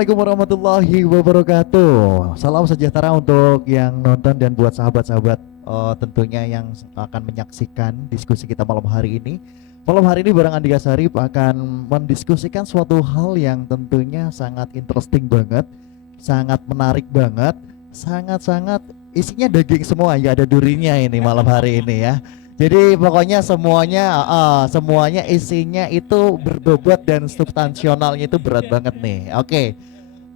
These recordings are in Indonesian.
Assalamualaikum warahmatullahi wabarakatuh. Salam sejahtera untuk yang nonton dan buat sahabat-sahabat tentunya yang akan menyaksikan diskusi kita malam hari ini. Malam hari ini bareng Andika Sarip akan mendiskusikan suatu hal yang tentunya sangat interesting banget, sangat menarik banget, sangat-sangat isinya daging semua, ya ada durinya ini malam hari ini ya. Jadi pokoknya semuanya isinya itu berbobot dan substansionalnya itu berat banget nih. Oke.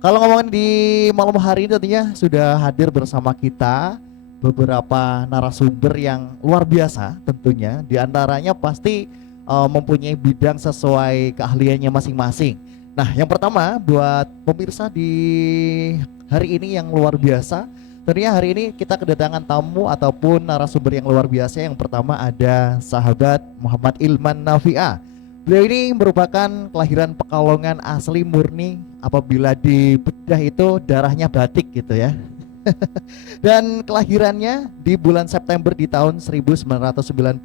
Kalau ngomongin di malam hari ini tentunya sudah hadir bersama kita beberapa narasumber yang luar biasa tentunya. Di antaranya pasti mempunyai bidang sesuai keahliannya masing-masing. Nah, yang pertama buat pemirsa di hari ini yang luar biasa, tentunya hari ini kita kedatangan tamu ataupun narasumber yang luar biasa. Yang pertama ada sahabat Muhammad Ilman Nafi'a. Beliau ini merupakan kelahiran Pekalongan asli murni, apabila dibedah itu darahnya batik gitu ya. Dan kelahirannya di bulan September di tahun 1992,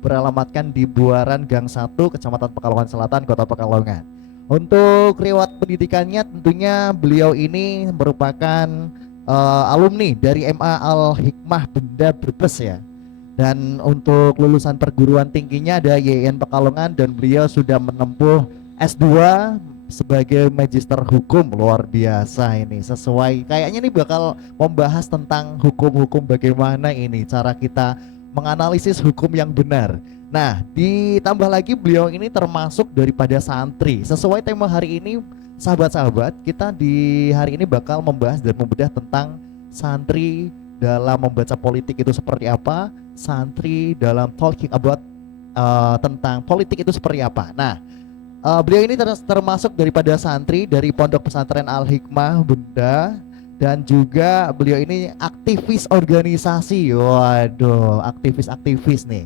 beralamatkan di Buaran Gang 1, Kecamatan Pekalongan Selatan, Kota Pekalongan. Untuk riwayat pendidikannya tentunya beliau ini merupakan alumni dari MA Al Hikmah Benda Brebes ya. Dan untuk lulusan perguruan tingginya ada YIN Pekalongan, dan beliau sudah menempuh S2 sebagai magister hukum. Luar biasa ini, sesuai kayaknya ini bakal membahas tentang hukum-hukum, bagaimana ini cara kita menganalisis hukum yang benar. Nah, ditambah lagi beliau ini termasuk daripada santri. Sesuai tema hari ini, sahabat-sahabat, kita di hari ini bakal membahas dan membedah tentang santri dalam membaca politik itu seperti apa, santri dalam talking about tentang politik itu seperti apa. Nah, beliau ini termasuk daripada santri dari Pondok Pesantren Al Hikmah Benda, dan juga beliau ini aktivis organisasi. Waduh, aktivis nih.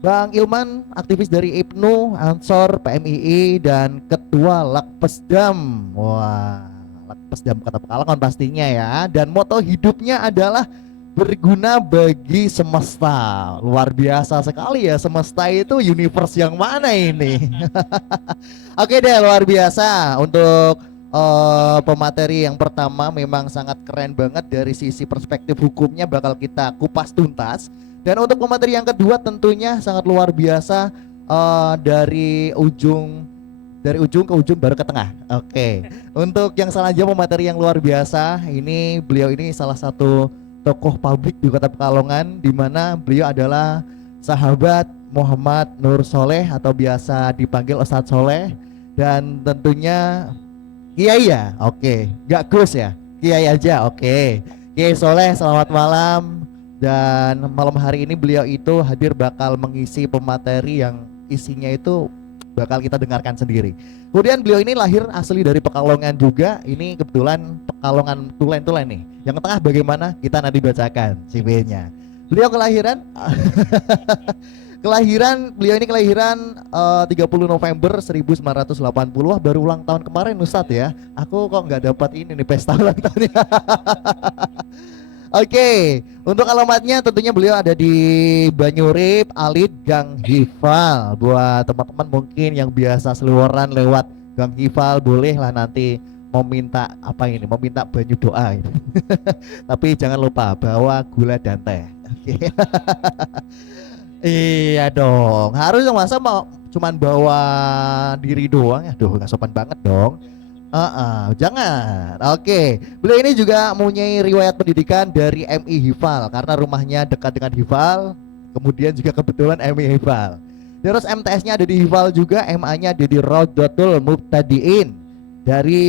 Bang Ilman aktivis dari IPNU, Ansor, PMII, dan Ketua Lakpesdam. Wah, Lakpesdam Kota Pekalongan pastinya ya. Dan moto hidupnya adalah berguna bagi semesta. Luar biasa sekali ya, semesta itu universe yang mana ini? Oke deh, luar biasa. Untuk pemateri yang pertama memang sangat keren banget dari sisi perspektif hukumnya, bakal kita kupas tuntas. Dan untuk pemateri yang kedua tentunya sangat luar biasa, dari ujung ke ujung baru ke tengah. Oke. Untuk yang selanjutnya pemateri yang luar biasa, ini beliau ini salah satu tokoh publik di Kota Pekalongan, di mana beliau adalah sahabat Muhammad Nur Soleh atau biasa dipanggil Ustadz Soleh, dan tentunya Kiai ya. Oke, nggak Gus ya, Kiai aja. Oke, Kiai Soleh, selamat malam. Dan malam hari ini beliau itu hadir bakal mengisi pemateri yang isinya itu bakal kita dengarkan sendiri. Kemudian beliau ini lahir asli dari Pekalongan juga. Ini kebetulan Pekalongan Tulen nih. Yang tengah bagaimana kita nanti bacakan CV-nya. Beliau kelahiran beliau ini kelahiran 30 November 1980. Baru ulang tahun kemarin Ustadz ya. Aku kok nggak dapat ini nih, pesta ulang tahunnya. Oke, untuk alamatnya tentunya beliau ada di Banyurip, Alit, Gang Hifal. Buat teman-teman mungkin yang biasa seliweran lewat Gang Hifal, bolehlah nanti meminta meminta banyu doa. Tapi jangan lupa bawa gula dan teh. Oke. Iya dong, harus masa mau cuman bawa diri doang, aduh nggak sopan banget dong. Jangan. Oke. Beliau ini juga mempunyai riwayat pendidikan dari MI Hifal karena rumahnya dekat dengan Hifal. Kemudian juga kebetulan MI Hifal. Terus MTS-nya ada di Hifal juga, MA-nya ada di Raudatul Mubtadiin. Dari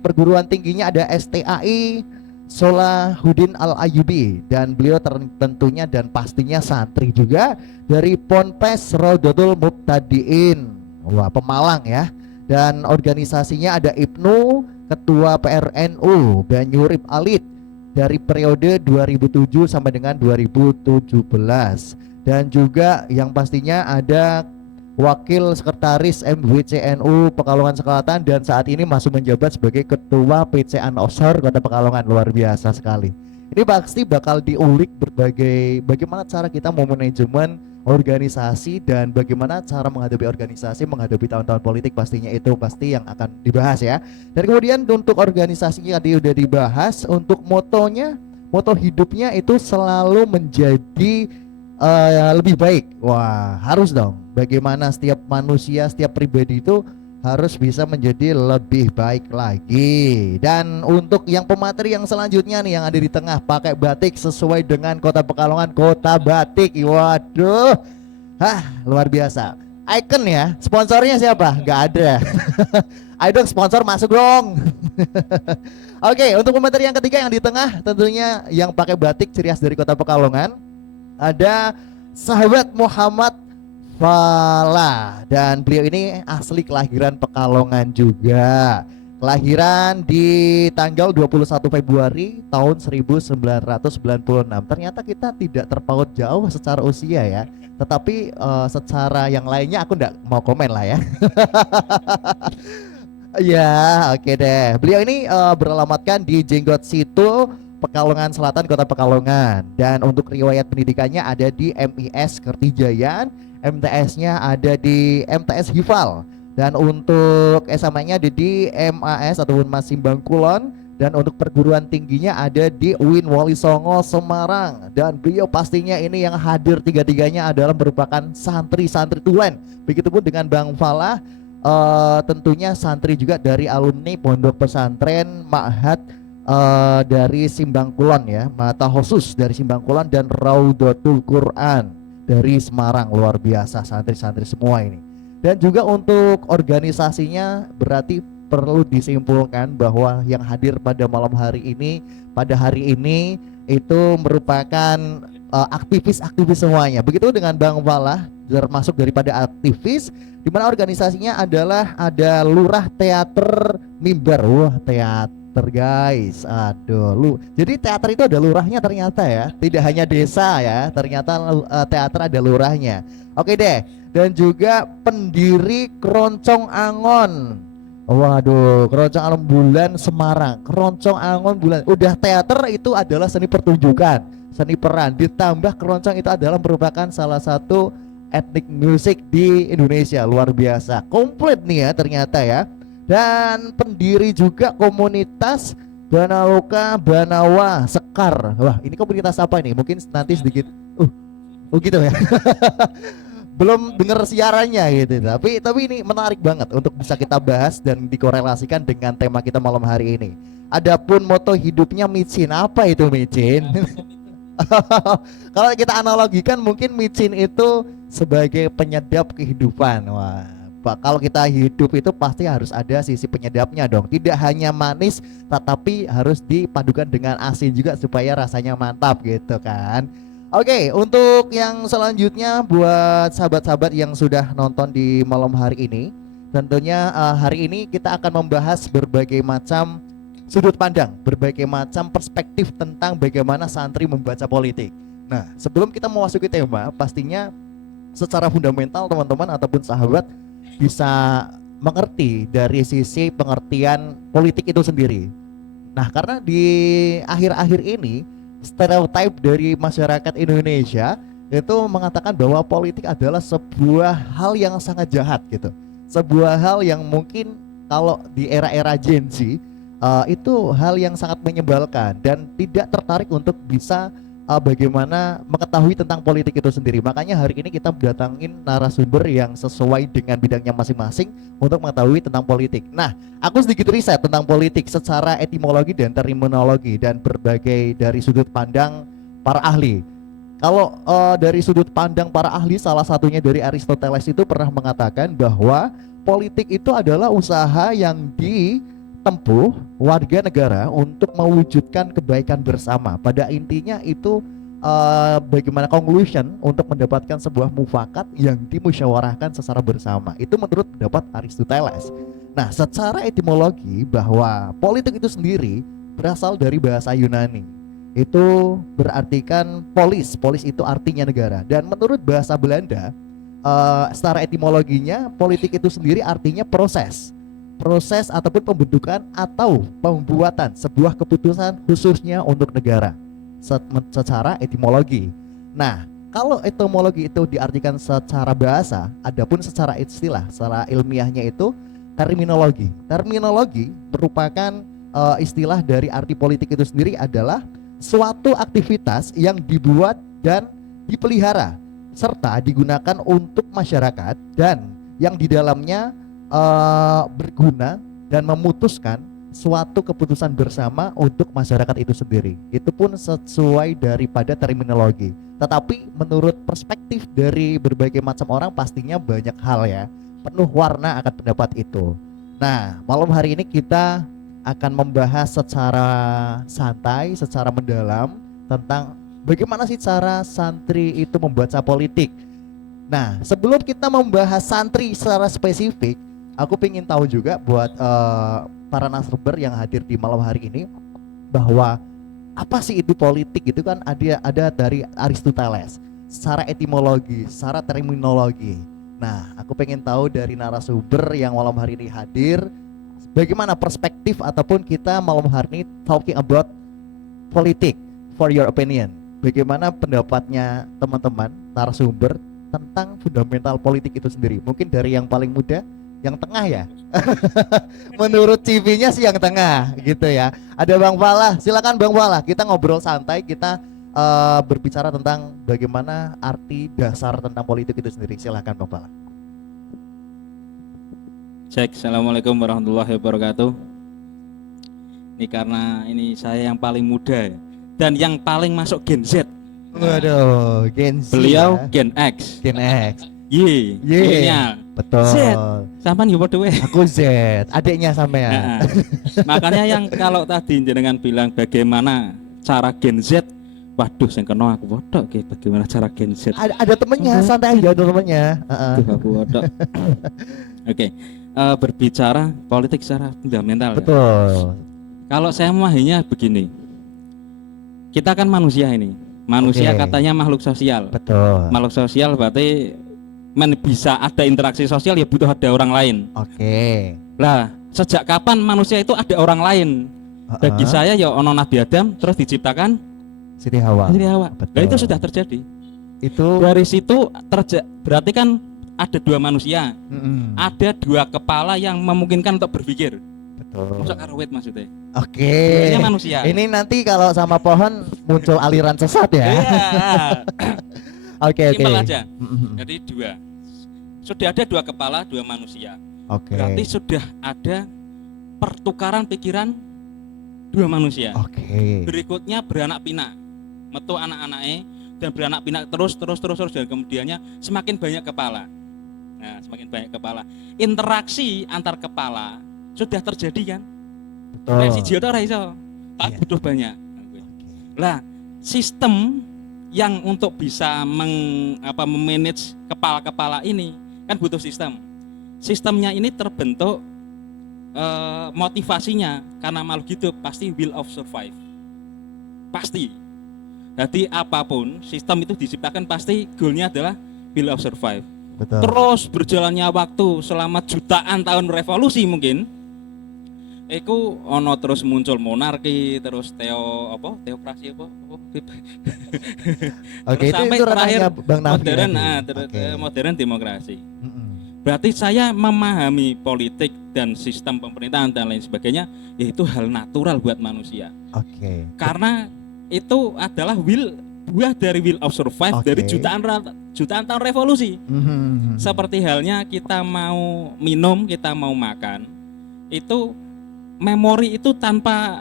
perguruan tingginya ada STAI Solahuddin Al-Ayyubi, dan beliau tentunya dan pastinya santri juga dari Ponpes Raudatul Mubtadiin. Wah, Pemalang ya. Dan organisasinya ada IPNU, Ketua PRNU Banyurip Alit dari periode 2007 sampai dengan 2017. Dan juga yang pastinya ada Wakil Sekretaris MWCNU Pekalongan Selatan, dan saat ini masih menjabat sebagai Ketua PC Ansor Kota Pekalongan. Luar biasa sekali. Ini pasti bakal diulik berbagai bagaimana cara kita memanajemen organisasi dan bagaimana cara menghadapi organisasi menghadapi tahun-tahun politik, pastinya itu pasti yang akan dibahas ya. Dan kemudian untuk organisasinya tadi udah dibahas, untuk motonya, moto hidupnya itu selalu menjadi lebih baik. Wah, harus dong. Bagaimana setiap manusia, setiap pribadi itu harus bisa menjadi lebih baik lagi. Dan untuk yang pemateri yang selanjutnya nih yang ada di tengah, pakai batik sesuai dengan Kota Pekalongan, kota batik. Waduh, luar biasa. Icon ya. Sponsornya siapa? Gak ada. Ayo dong sponsor masuk dong. Oke, untuk pemateri yang ketiga yang di tengah, tentunya yang pakai batik ciri khas dari Kota Pekalongan, ada sahabat Muhammad Fala, dan beliau ini asli kelahiran Pekalongan juga. Kelahiran di tanggal 21 Februari tahun 1996. Ternyata kita tidak terpaut jauh secara usia ya. Tetapi secara yang lainnya aku enggak mau komen lah ya. Ya, oke deh. Beliau ini beralamatkan di Jenggot Situ, Pekalongan Selatan, Kota Pekalongan. Dan untuk riwayat pendidikannya ada di MIS Kertijayan, MTS-nya ada di MTS Hifal, dan untuk SMA-nya ada di MAS ataupun Masimbang Kulon, dan untuk perguruan tingginya ada di UIN Wali Songo Semarang. Dan beliau pastinya ini yang hadir tiga-tiganya adalah merupakan santri-santri tulen. Begitupun dengan Bang Falah, tentunya santri juga dari alumni Pondok Pesantren Ma'had dari Simbang Kulon ya, Mata Khusus dari Simbang Kulon, dan Raudatul Quran dari Semarang. Luar biasa santri-santri semua ini. Dan juga untuk organisasinya berarti perlu disimpulkan bahwa yang hadir pada malam hari ini, pada hari ini itu merupakan aktivis-aktivis semuanya. Begitu dengan Bang Falah, termasuk daripada aktivis, di mana organisasinya adalah ada Lurah Teater Mimbar. Wah, teater guys, aduh jadi teater itu ada lurahnya ternyata ya, tidak hanya desa ya, ternyata teater ada lurahnya. Oke deh. Dan juga pendiri Keroncong Angon. Waduh, Keroncong Angon Bulan Semarang, Keroncong Angon Bulan. Udah teater itu adalah seni pertunjukan, seni peran, ditambah keroncong itu adalah merupakan salah satu etnik musik di Indonesia. Luar biasa, komplit nih ya ternyata ya. Dan pendiri juga komunitas Banaloka Banawa Sekar. Wah, ini komunitas apa ini? Mungkin nanti sedikit gitu ya. Belum dengar siarannya gitu. Tapi ini menarik banget untuk bisa kita bahas dan dikorelasikan dengan tema kita malam hari ini. Adapun moto hidupnya micin. Apa itu micin? Kalau kita analogikan mungkin micin itu sebagai penyedap kehidupan. Wah, kalau kita hidup itu pasti harus ada sisi penyedapnya dong. Tidak hanya manis, tetapi harus dipadukan dengan asin juga supaya rasanya mantap gitu kan. Oke, untuk yang selanjutnya buat sahabat-sahabat yang sudah nonton di malam hari ini, tentunya hari ini kita akan membahas berbagai macam sudut pandang, berbagai macam perspektif tentang bagaimana santri membaca politik. Nah, sebelum kita memasuki tema, pastinya secara fundamental teman-teman ataupun sahabat bisa mengerti dari sisi pengertian politik itu sendiri. Nah, karena di akhir-akhir ini stereotip dari masyarakat Indonesia itu mengatakan bahwa politik adalah sebuah hal yang sangat jahat gitu. Sebuah hal yang mungkin kalau di era-era Gen Z itu hal yang sangat menyebalkan dan tidak tertarik untuk bisa bagaimana mengetahui tentang politik itu sendiri. Makanya hari ini kita datangin narasumber yang sesuai dengan bidangnya masing-masing untuk mengetahui tentang politik. Nah, aku sedikit riset tentang politik secara etimologi dan terminologi dan berbagai dari sudut pandang para ahli. Kalau dari sudut pandang para ahli, salah satunya dari Aristoteles itu pernah mengatakan bahwa politik itu adalah usaha yang ditempuh warga negara untuk mewujudkan kebaikan bersama. Pada intinya itu bagaimana conclusion untuk mendapatkan sebuah mufakat yang dimusyawarahkan secara bersama. Itu menurut pendapat Aristoteles. Nah, secara etimologi bahwa politik itu sendiri berasal dari bahasa Yunani. Itu berartikan polis. Polis itu artinya negara. Dan menurut bahasa Belanda, secara etimologinya politik itu sendiri artinya proses ataupun pembentukan atau pembuatan sebuah keputusan khususnya untuk negara. secara etimologi. Nah, kalau etimologi itu diartikan secara bahasa, adapun secara istilah, secara ilmiahnya itu terminologi. Terminologi merupakan istilah dari arti politik itu sendiri adalah suatu aktivitas yang dibuat dan dipelihara serta digunakan untuk masyarakat dan yang di dalamnya berguna dan memutuskan suatu keputusan bersama untuk masyarakat itu sendiri. Itu pun sesuai daripada terminologi. Tetapi menurut perspektif dari berbagai macam orang pastinya banyak hal ya, penuh warna akan pendapat itu. Nah, malam hari ini kita akan membahas secara santai, secara mendalam tentang bagaimana sih cara santri itu membaca politik. Nah, sebelum kita membahas santri secara spesifik, aku ingin tahu juga buat para narasumber yang hadir di malam hari ini bahwa apa sih itu politik gitu kan, ada dari Aristoteles secara etimologi, secara terminologi. Nah, aku pengen tahu dari narasumber yang malam hari ini hadir bagaimana perspektif ataupun kita malam hari ini talking about politik for your opinion. Bagaimana pendapatnya teman-teman narasumber tentang fundamental politik itu sendiri. Mungkin dari yang paling muda, yang tengah ya. Menurut CV-nya sih yang tengah gitu ya. Ada Bang Falah, silakan Bang Falah. Kita ngobrol santai, kita berbicara tentang bagaimana arti dasar tentang politik itu sendiri. Silakan Bang Falah. Cek, Assalamualaikum warahmatullahi wabarakatuh. Ini karena ini saya yang paling muda dan yang paling masuk Gen Z. Waduh, Gen Z. Beliau ya. Gen X. Gen X. Y. Betul. Z. Sampean yo padha wae. Aku Z, adiknya sampean. Nah, makanya yang kalau tadi jenengan bilang bagaimana cara Gen Z, waduh sing kena aku bodok ke bagaimana cara Gen Z. Ada temennya, santai aja, ada temennya. Aku bodok. Oke. Berbicara politik secara fundamental. Betul. Kalau saya memahaminya begini. Kita kan manusia ini. Manusia katanya makhluk sosial. Betul. Makhluk sosial berarti bisa ada interaksi sosial ya butuh ada orang lain. Lah, sejak kapan manusia itu ada orang lain? Bagi saya ya ono Nabi Adam terus diciptakan Siti Hawa. Nah, itu sudah terjadi. Itu dari situ berarti kan ada dua manusia. Ada dua kepala yang memungkinkan untuk berpikir. Betul. Masuk karwet maksudnya. Oke. Manusia. Ini nanti kalau sama pohon muncul aliran sesat ya. Oke. Simpel aja. Jadi dua. Sudah ada dua kepala, dua manusia. Berarti sudah ada pertukaran pikiran dua manusia. Berikutnya beranak pinak. Metu anak-anaknya dan beranak pinak terus dan kemudiannya semakin banyak kepala. Nah, semakin banyak kepala. Interaksi antar kepala sudah terjadi kan? Betul. Si Jota ora iso. Tak butuh banyak. Lah, sistem yang untuk bisa memanage kepala-kepala ini kan butuh sistem. Sistemnya ini terbentuk motivasinya karena makhluk hidup pasti will of survive. Pasti. Jadi apapun sistem itu diciptakan pasti goalnya adalah will of survive. Betul. Terus berjalannya waktu selama jutaan tahun revolusi mungkin. Iku ono terus muncul monarki, terus teokrasi apa? Oke, sampai itu terakhir Bang Nafi modern, modern demokrasi. Berarti saya memahami politik dan sistem pemerintahan dan lain sebagainya, yaitu hal natural buat manusia. Karena itu adalah buah dari will of survive dari jutaan tahun revolusi. Seperti halnya kita mau minum, kita mau makan, itu memori itu tanpa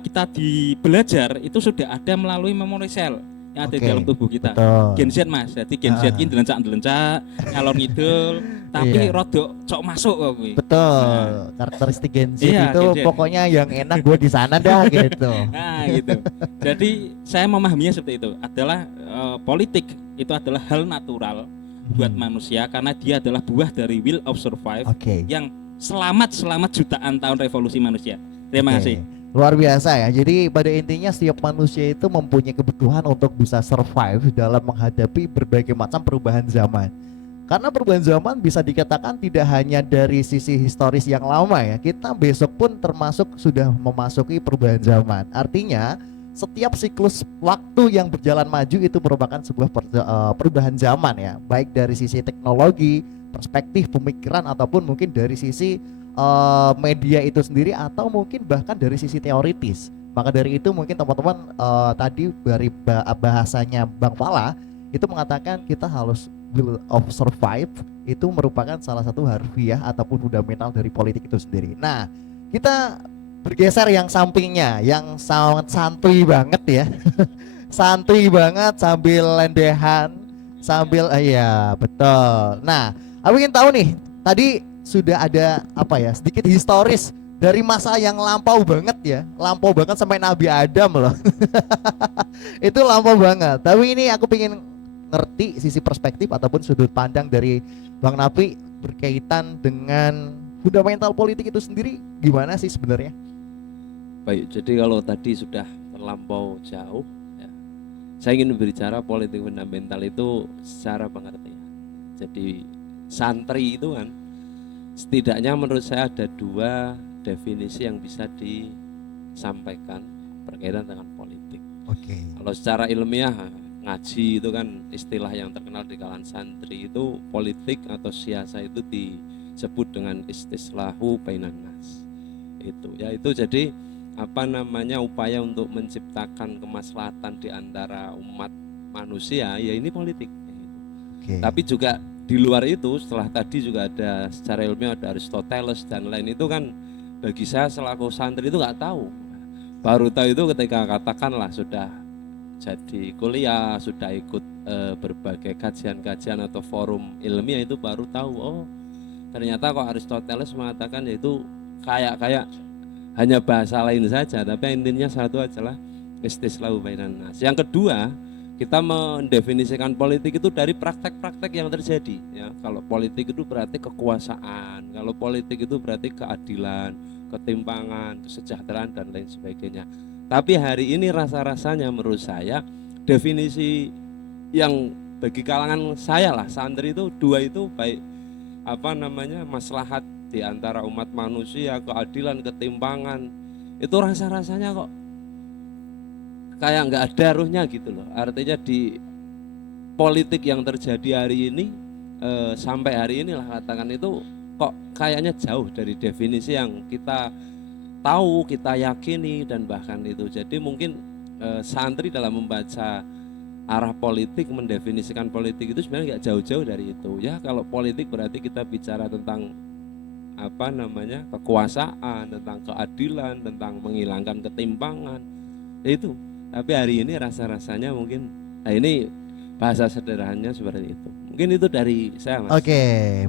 kita belajar itu sudah ada melalui memori sel yang ada di dalam tubuh kita. Gen Z Mas, jadi Gen Z ini delencak ngalor ngidul, tapi rodok cok masuk kok kuwi. Betul. Karakteristik Gen Z itu Gen Z. Pokoknya yang enak gue di sana dah gitu. Nah, gitu. Jadi saya memahaminya seperti itu. Adalah politik itu adalah hal natural buat manusia karena dia adalah buah dari will of survive yang selamat jutaan tahun revolusi manusia. Terima kasih. Luar biasa ya. Jadi pada intinya setiap manusia itu mempunyai kebutuhan untuk bisa survive dalam menghadapi berbagai macam perubahan zaman. Karena perubahan zaman bisa dikatakan tidak hanya dari sisi historis yang lama ya. Kita besok pun termasuk sudah memasuki perubahan zaman. Artinya setiap siklus waktu yang berjalan maju itu merupakan sebuah perubahan zaman ya, baik dari sisi teknologi, perspektif, pemikiran, ataupun mungkin dari sisi media itu sendiri, atau mungkin bahkan dari sisi teoritis. Maka dari itu mungkin teman-teman tadi dari bahasanya Bang Pala itu mengatakan kita harus will of survive itu merupakan salah satu harfiah ataupun fundamental dari politik itu sendiri. Nah, kita bergeser yang sampingnya, yang sangat santuy banget ya. Santuy banget sambil lendehan, sambil iya, betul. Nah, aku ingin tahu nih, tadi sudah ada apa ya, sedikit historis dari masa yang lampau banget ya. Lampau banget sampai Nabi Adam loh. Itu lampau banget. Tapi ini aku pengen ngerti sisi perspektif ataupun sudut pandang dari Bang Nafi berkaitan dengan fundamental politik itu sendiri gimana sih sebenarnya? Baik, jadi kalau tadi sudah terlampau jauh ya, saya ingin berbicara politik fundamental itu secara pengertian. Jadi santri itu kan setidaknya menurut saya ada dua definisi yang bisa disampaikan berkaitan dengan politik. Oke. Kalau secara ilmiah ngaji itu kan istilah yang terkenal di kalangan santri itu politik atau siasa itu disebut dengan istislahu bainan nas. Itu ya, itu jadi apa namanya upaya untuk menciptakan kemaslahatan di antara umat manusia, ya ini politik. Okay. Tapi juga di luar itu setelah tadi juga ada secara ilmiah ada Aristoteles dan lain itu kan bagi saya selaku santri itu nggak tahu. Baru tahu itu ketika katakanlah sudah jadi kuliah, sudah ikut berbagai kajian-kajian atau forum ilmiah itu baru tahu, oh ternyata kok Aristoteles mengatakan yaitu kayak hanya bahasa lain saja, tapi intinya satu adalah istislahu bainan nas. Yang kedua, kita mendefinisikan politik itu dari praktek-praktek yang terjadi ya. Kalau politik itu berarti kekuasaan, kalau politik itu berarti keadilan, ketimpangan, kesejahteraan dan lain sebagainya. Tapi hari ini rasa-rasanya menurut saya definisi yang bagi kalangan saya lah santri itu dua itu baik apa namanya maslahat di antara umat manusia, keadilan, ketimpangan itu rasa-rasanya kok kayak nggak ada ruhnya gitu loh. Artinya di politik yang terjadi hari ini sampai hari ini lah katakan itu kok kayaknya jauh dari definisi yang kita tahu, kita yakini dan bahkan itu. Jadi mungkin santri dalam membaca arah politik, mendefinisikan politik itu sebenarnya nggak jauh-jauh dari itu. Ya kalau politik berarti kita bicara tentang apa namanya kekuasaan, tentang keadilan, tentang menghilangkan ketimpangan itu. Tapi hari ini rasa-rasanya mungkin, nah ini bahasa sederhananya seperti itu. Mungkin itu dari saya, Mas. Oke,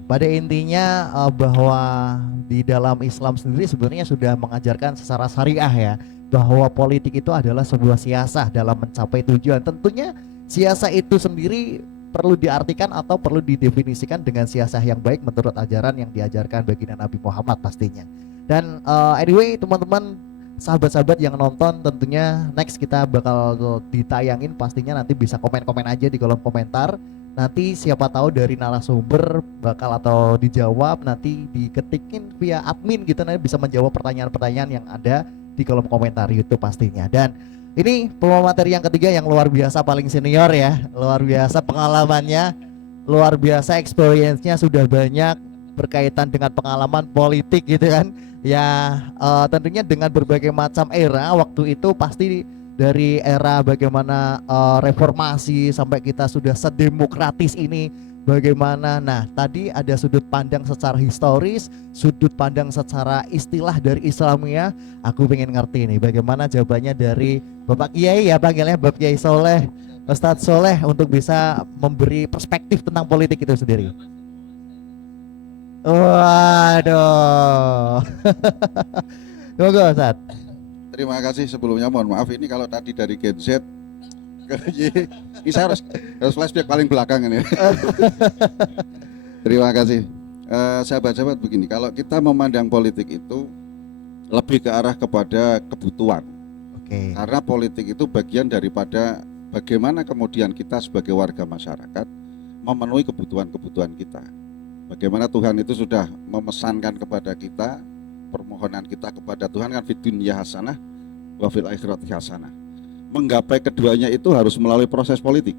pada intinya bahwa di dalam Islam sendiri sebenarnya sudah mengajarkan secara syariah ya, bahwa politik itu adalah sebuah siasah dalam mencapai tujuan. Tentunya siasah itu sendiri perlu diartikan atau perlu didefinisikan dengan siasah yang baik menurut ajaran yang diajarkan baginda Nabi Muhammad pastinya. Dan anyway teman-teman, sahabat-sahabat yang nonton, tentunya next kita bakal ditayangin, pastinya nanti bisa komen-komen aja di kolom komentar. Nanti siapa tahu dari narasumber bakal atau dijawab, nanti diketikin via admin gitu, nanti bisa menjawab pertanyaan-pertanyaan yang ada di kolom komentar YouTube pastinya. Dan ini pemateri yang ketiga yang luar biasa, paling senior ya, luar biasa pengalamannya, luar biasa experience-nya sudah banyak berkaitan dengan pengalaman politik gitu kan. Ya tentunya dengan berbagai macam era, waktu itu pasti dari era bagaimana reformasi sampai kita sudah sedemokratis ini bagaimana. Nah tadi ada sudut pandang secara historis, sudut pandang secara istilah dari Islamiyah. Aku pengen ngerti nih bagaimana jawabannya dari Bapak Kiai, ya panggilnya Bapak Kiai Soleh, Ustadz Soleh, untuk bisa memberi perspektif tentang politik itu sendiri. Waduh. Tunggu Ustaz. Terima kasih sebelumnya, mohon maaf ini kalau tadi dari Gen Z ke Y, ini saya harus flashback paling belakang ini. Terima kasih. Sahabat-sahabat begini, kalau kita memandang politik itu lebih ke arah kepada kebutuhan. Oke. Karena politik itu bagian daripada bagaimana kemudian kita sebagai warga masyarakat memenuhi kebutuhan-kebutuhan kita. Bagaimana Tuhan itu sudah memesankan kepada kita, permohonan kita kepada Tuhan kan fid dunya hasanah wa fil akhirati hasanah. menggapai keduanya itu harus melalui proses politik.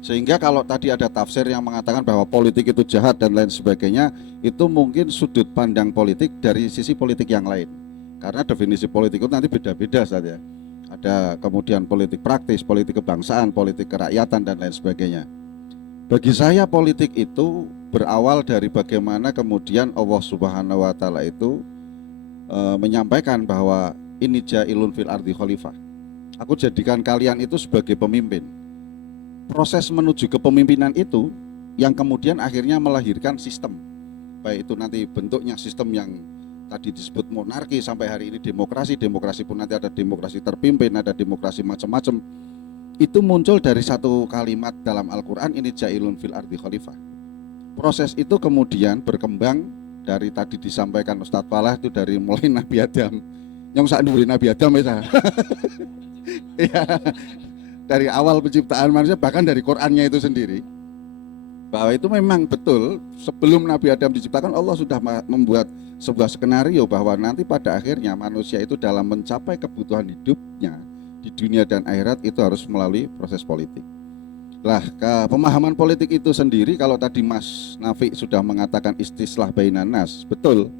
Sehingga kalau tadi ada tafsir yang mengatakan bahwa politik itu jahat dan lain sebagainya, itu mungkin sudut pandang politik dari sisi politik yang lain. Karena definisi politik itu nanti beda-beda saja. Ada kemudian politik praktis, politik kebangsaan, politik kerakyatan dan lain sebagainya. Bagi saya politik itu berawal dari bagaimana kemudian Allah Subhanahu wa taala itu menyampaikan bahwa ini ja'ilun fil ardi khalifah. Aku jadikan kalian itu sebagai pemimpin. Proses menuju kepemimpinan itu yang kemudian akhirnya melahirkan sistem. Baik itu nanti bentuknya sistem yang tadi disebut monarki sampai hari ini demokrasi pun nanti ada demokrasi terpimpin, ada demokrasi macam-macam. Itu muncul dari satu kalimat dalam Al-Qur'an, ini ja'ilun fil ardi khalifah. Proses itu kemudian berkembang dari tadi disampaikan Ustadz Falah itu dari mulai Nabi Adam. Yang sak nuri Nabi Adam ya. Ya. Dari awal penciptaan manusia, bahkan dari Qur'annya itu sendiri, bahwa itu memang betul sebelum Nabi Adam diciptakan Allah sudah membuat sebuah skenario bahwa nanti pada akhirnya manusia itu dalam mencapai kebutuhan hidupnya di dunia dan akhirat itu harus melalui proses politik. Lah, pemahaman politik itu sendiri, kalau tadi Mas Nafi sudah mengatakan istislah bainan nas, betul.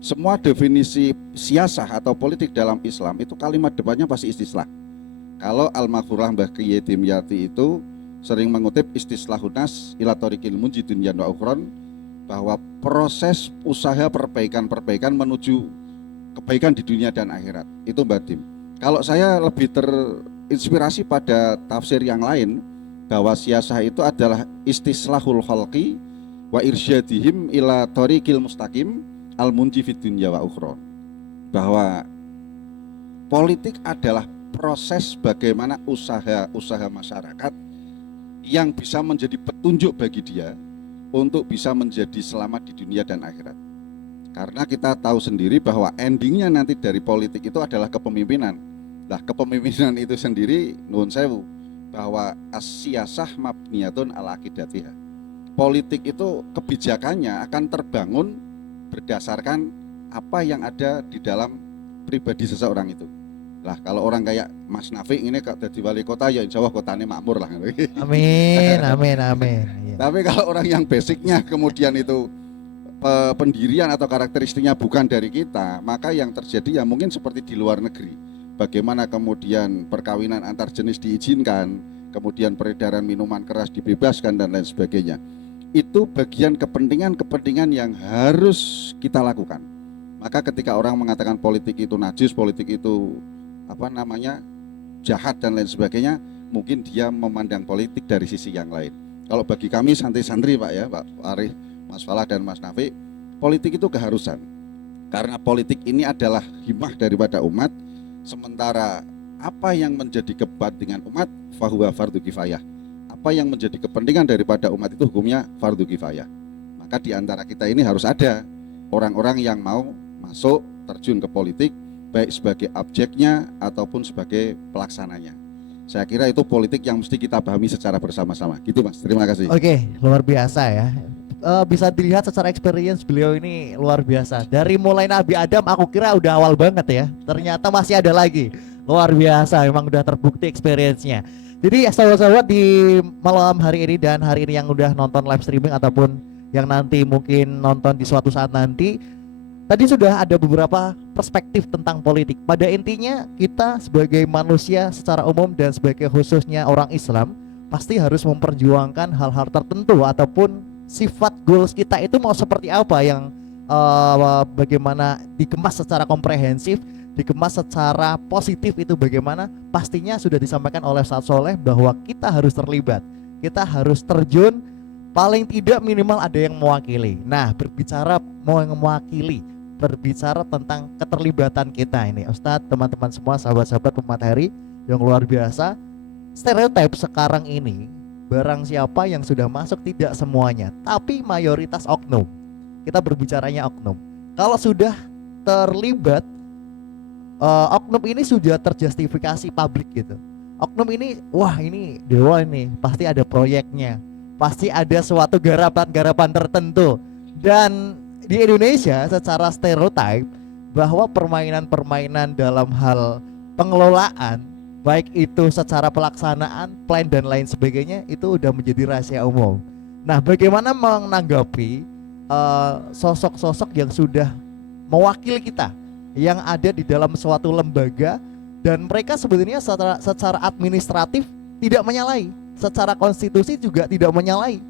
Semua definisi siasah atau politik dalam Islam itu kalimat depannya pasti istislah. Kalau Al-Maghfurlah Mbah Kiai Dimyati itu sering mengutip istislahun nas ila thoriqil munjidun yan wa ukhron, bahwa proses usaha perbaikan menuju kebaikan di dunia dan akhirat. Itu Mbak Dim. Kalau saya lebih terinspirasi pada tafsir yang lain, bahwa siasah itu adalah istislahul khalqi wa irsyadihim ila thoriqil mustaqim al munji fid dunya wa ukhron. Bahwa politik adalah proses bagaimana usaha masyarakat yang bisa menjadi petunjuk bagi dia untuk bisa menjadi selamat di dunia dan akhirat. Karena kita tahu sendiri bahwa endingnya nanti dari politik itu adalah kepemimpinan. Nah, kepemimpinan itu sendiri nuwun sewu, bahwa as-siyasah mabniyatun ala aqidatiha. Politik itu kebijakannya akan terbangun berdasarkan apa yang ada di dalam pribadi seseorang itu. Lah, kalau orang kayak Mas Nafi ini kalau jadi wali kota, ya insya Allah kotanya makmur lah. Amin, amin, amin. Tapi kalau orang yang basicnya kemudian itu pendirian atau karakteristiknya bukan dari kita, maka yang terjadi ya mungkin seperti di luar negeri. Bagaimana kemudian perkawinan antar jenis diizinkan, kemudian peredaran minuman keras dibebaskan dan lain sebagainya. Itu bagian kepentingan yang harus kita lakukan. Maka ketika orang mengatakan politik itu najis, politik itu jahat dan lain sebagainya, mungkin dia memandang politik dari sisi yang lain. Kalau bagi kami santri-santri Pak ya, Pak Arif, Mas Falah dan Mas Nafi, politik itu keharusan. Karena politik ini adalah himmah daripada umat, sementara apa yang menjadi kepentingan umat fahuwa fardhu kifayah. Apa yang menjadi kepentingan daripada umat itu hukumnya fardhu kifayah. Maka di antara kita ini harus ada orang-orang yang mau masuk terjun ke politik, baik sebagai objeknya ataupun sebagai pelaksananya. Saya kira itu politik yang mesti kita pahami secara bersama-sama. Gitu Mas, terima kasih. Oke, luar biasa ya. Bisa dilihat secara experience beliau ini luar biasa. Dari mulai Nabi Adam aku kira udah awal banget ya. Ternyata masih ada lagi. Luar biasa, memang udah terbukti experience-nya. Jadi sahabat-sahabat di malam hari ini dan hari ini yang udah nonton live streaming ataupun yang nanti mungkin nonton di suatu saat nanti, tadi sudah ada beberapa perspektif tentang politik. Pada intinya kita sebagai manusia secara umum dan sebagai khususnya orang Islam pasti harus memperjuangkan hal-hal tertentu ataupun sifat goals kita itu mau seperti apa yang bagaimana dikemas secara komprehensif, dikemas secara positif itu bagaimana, pastinya sudah disampaikan oleh Ustaz Soleh bahwa kita harus terlibat, kita harus terjun, paling tidak minimal ada yang mewakili. Nah, berbicara mau yang mewakili, berbicara tentang keterlibatan kita ini Ustadz, teman-teman semua, sahabat-sahabat pemateri yang luar biasa, stereotip sekarang ini barang siapa yang sudah masuk, tidak semuanya, tapi mayoritas oknum. Kita berbicaranya oknum. Kalau sudah terlibat, oknum ini sudah terjustifikasi publik gitu. Oknum ini, wah ini dewa ini, pasti ada proyeknya, pasti ada suatu garapan-garapan tertentu. Dan di Indonesia secara stereotip bahwa permainan-permainan dalam hal pengelolaan baik itu secara pelaksanaan, plan dan lain sebagainya itu udah menjadi rahasia umum. Nah, bagaimana menanggapi sosok-sosok yang sudah mewakili kita, yang ada di dalam suatu lembaga dan mereka sebenarnya secara administratif tidak menyalahi, secara konstitusi juga tidak menyalahi.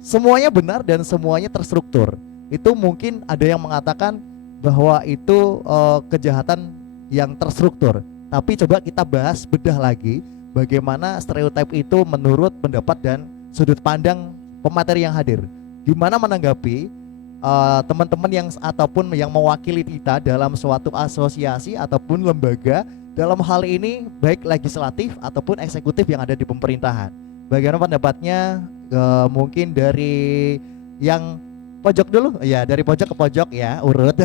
Semuanya benar dan semuanya terstruktur. Itu mungkin ada yang mengatakan bahwa itu kejahatan yang terstruktur. Tapi coba kita bahas bedah lagi bagaimana stereotip itu menurut pendapat dan sudut pandang pemateri yang hadir. Gimana menanggapi teman-teman yang ataupun yang mewakili kita dalam suatu asosiasi ataupun lembaga, dalam hal ini baik legislatif ataupun eksekutif yang ada di pemerintahan. Bagaimana pendapatnya? Mungkin dari yang pojok dulu, ya dari pojok ke pojok ya, urut.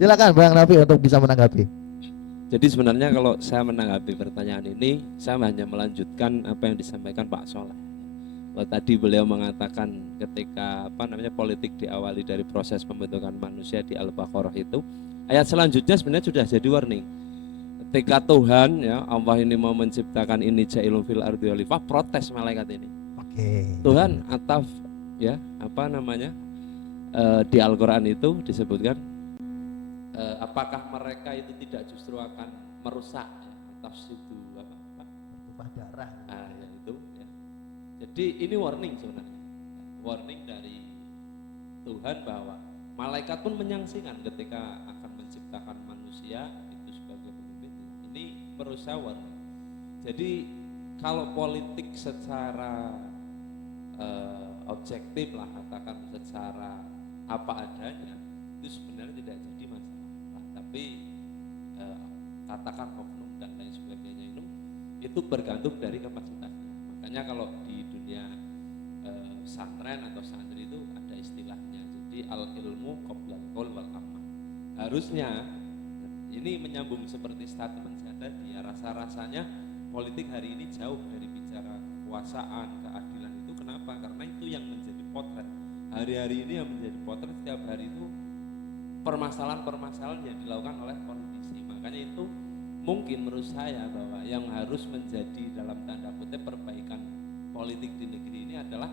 Silakan Bang Nafi untuk bisa menanggapi. Jadi sebenarnya kalau saya menanggapi pertanyaan ini, saya hanya melanjutkan apa yang disampaikan Pak Soleh. Kalau tadi beliau mengatakan ketika politik diawali dari proses pembentukan manusia di Al-Baqarah itu, ayat selanjutnya sebenarnya sudah jadi warning. Ketika Tuhan ya Allah ini mau menciptakan ini ja'ilun fil ardi khalifah, protes malaikat ini. Tuhan ataf ya di Al-Quran itu disebutkan apakah mereka itu tidak justru akan merusak tafsidu tumpah darah ya itu ya. Jadi ini warning sebenarnya, warning dari Tuhan bahwa malaikat pun menyaksikan ketika akan menciptakan manusia itu sebagai pemimpin. Ini merusak warning. Jadi kalau politik secara objektif lah, katakan secara apa adanya, itu sebenarnya tidak jadi masalah. Tapi katakan oknum dan lain sebagainya itu bergantung dari kapasitasnya. Makanya kalau di dunia pesantren atau santri itu ada istilahnya, jadi al ilmu qoblal qaul wal amal. Harusnya ini menyambung seperti statement saya tadi ya, rasa-rasanya politik hari ini jauh dari bicara kekuasaan, keadilan. Kenapa? Karena itu yang menjadi potret hari-hari ini, yang menjadi potret setiap hari itu permasalahan-permasalahan yang dilakukan oleh politisi. Makanya itu mungkin menurut saya bahwa yang harus menjadi dalam tanda kutip perbaikan politik di negeri ini adalah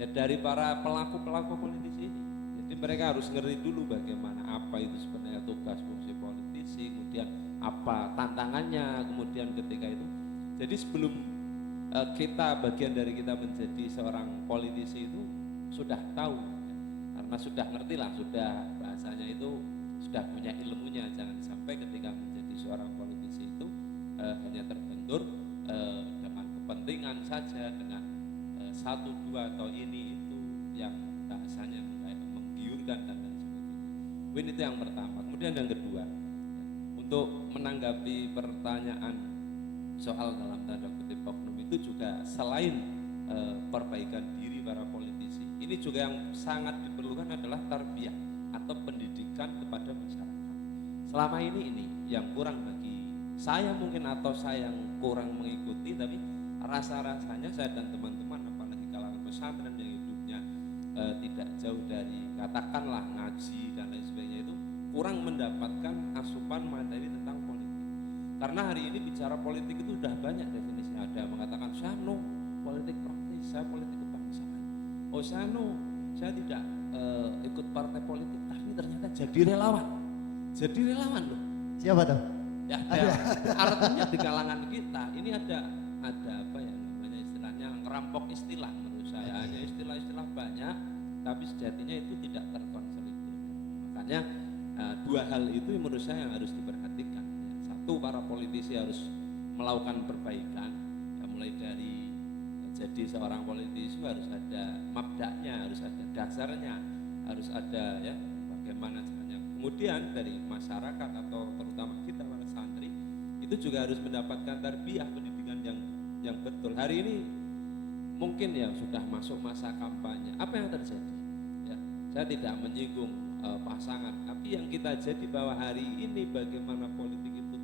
ya dari para pelaku-pelaku politisi ini. Jadi mereka harus ngerti dulu bagaimana apa itu sebenarnya tugas fungsi politisi, kemudian apa tantangannya, kemudian ketika itu. Jadi sebelum bagian dari kita menjadi seorang politisi itu sudah tahu, karena sudah ngerti lah, sudah bahasanya itu sudah punya ilmunya. Jangan sampai ketika menjadi seorang politisi itu hanya terbentur dengan kepentingan saja, dengan satu dua atau ini itu yang bahasanya kayak menggiurkan dan lain sebagainya. Itu yang pertama. Kemudian yang kedua, untuk menanggapi pertanyaan soal dalam tanda kutip oknum itu juga selain perbaikan diri para politisi, ini juga yang sangat diperlukan adalah tarbiyah atau pendidikan kepada masyarakat. Selama ini yang kurang bagi saya mungkin, atau saya yang kurang mengikuti, tapi rasa-rasanya saya dan teman-teman apalagi kalangan pesantren yang hidupnya tidak jauh dari katakanlah ngaji dan lain sebagainya itu kurang mendapatkan asupan materi tentang politik. Karena hari ini bicara politik itu sudah banyak definisinya. Ada mengatakan saya no politik praktis, saya politik kebangsaan. Oh saya tidak ikut partai politik, tapi ternyata jadi relawan. Jadi relawan loh. Siapa tuh? Ya ada. Artinya di kalangan kita ini ada apa ya namanya istilahnya ngerampok istilah menurut saya. Hanya istilah-istilah banyak, tapi sejatinya itu tidak terkonsolidir. Makanya dua hal itu menurut saya yang harus diperhatikan. Satu, para politisi harus melakukan perbaikan, ya, mulai dari jadi seorang politisi harus ada mabdaknya, harus ada dasarnya, harus ada ya bagaimana caranya. Kemudian dari masyarakat atau terutama kita para santri itu juga harus mendapatkan tarbiyah, pendidikan yang betul. Hari ini mungkin ya sudah masuk masa kampanye. Apa yang terjadi? Ya, saya tidak menyinggung pasangan, tapi yang kita jadi bahwa hari ini bagaimana politik itu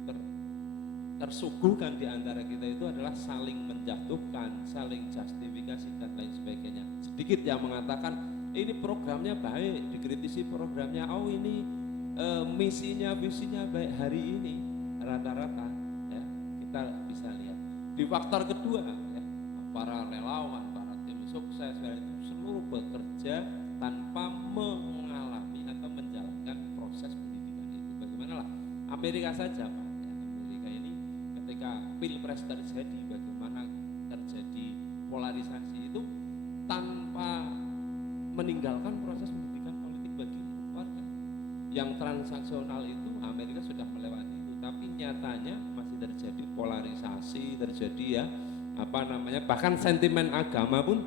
tersuguhkan di antara kita itu adalah saling menjatuhkan, saling justifikasi dan lain sebagainya. Sedikit yang mengatakan ini programnya baik, dikritisi programnya, oh ini misinya, visinya baik. Hari ini rata-rata ya kita bisa lihat. Di faktor kedua, ya, para relawan, para tim sukses, itu seluruh bekerja tanpa mengalami atau menjalankan proses pendidikan itu. Bagaimana lah Amerika saja, Pak. Ya, Amerika ini ketika pilpres terjadi, bagaimana terjadi polarisasi itu tanpa meninggalkan proses pendidikan politik bagi warga. Yang transaksional itu Amerika sudah melewati itu, tapi nyatanya masih terjadi polarisasi, terjadi ya bahkan sentimen agama pun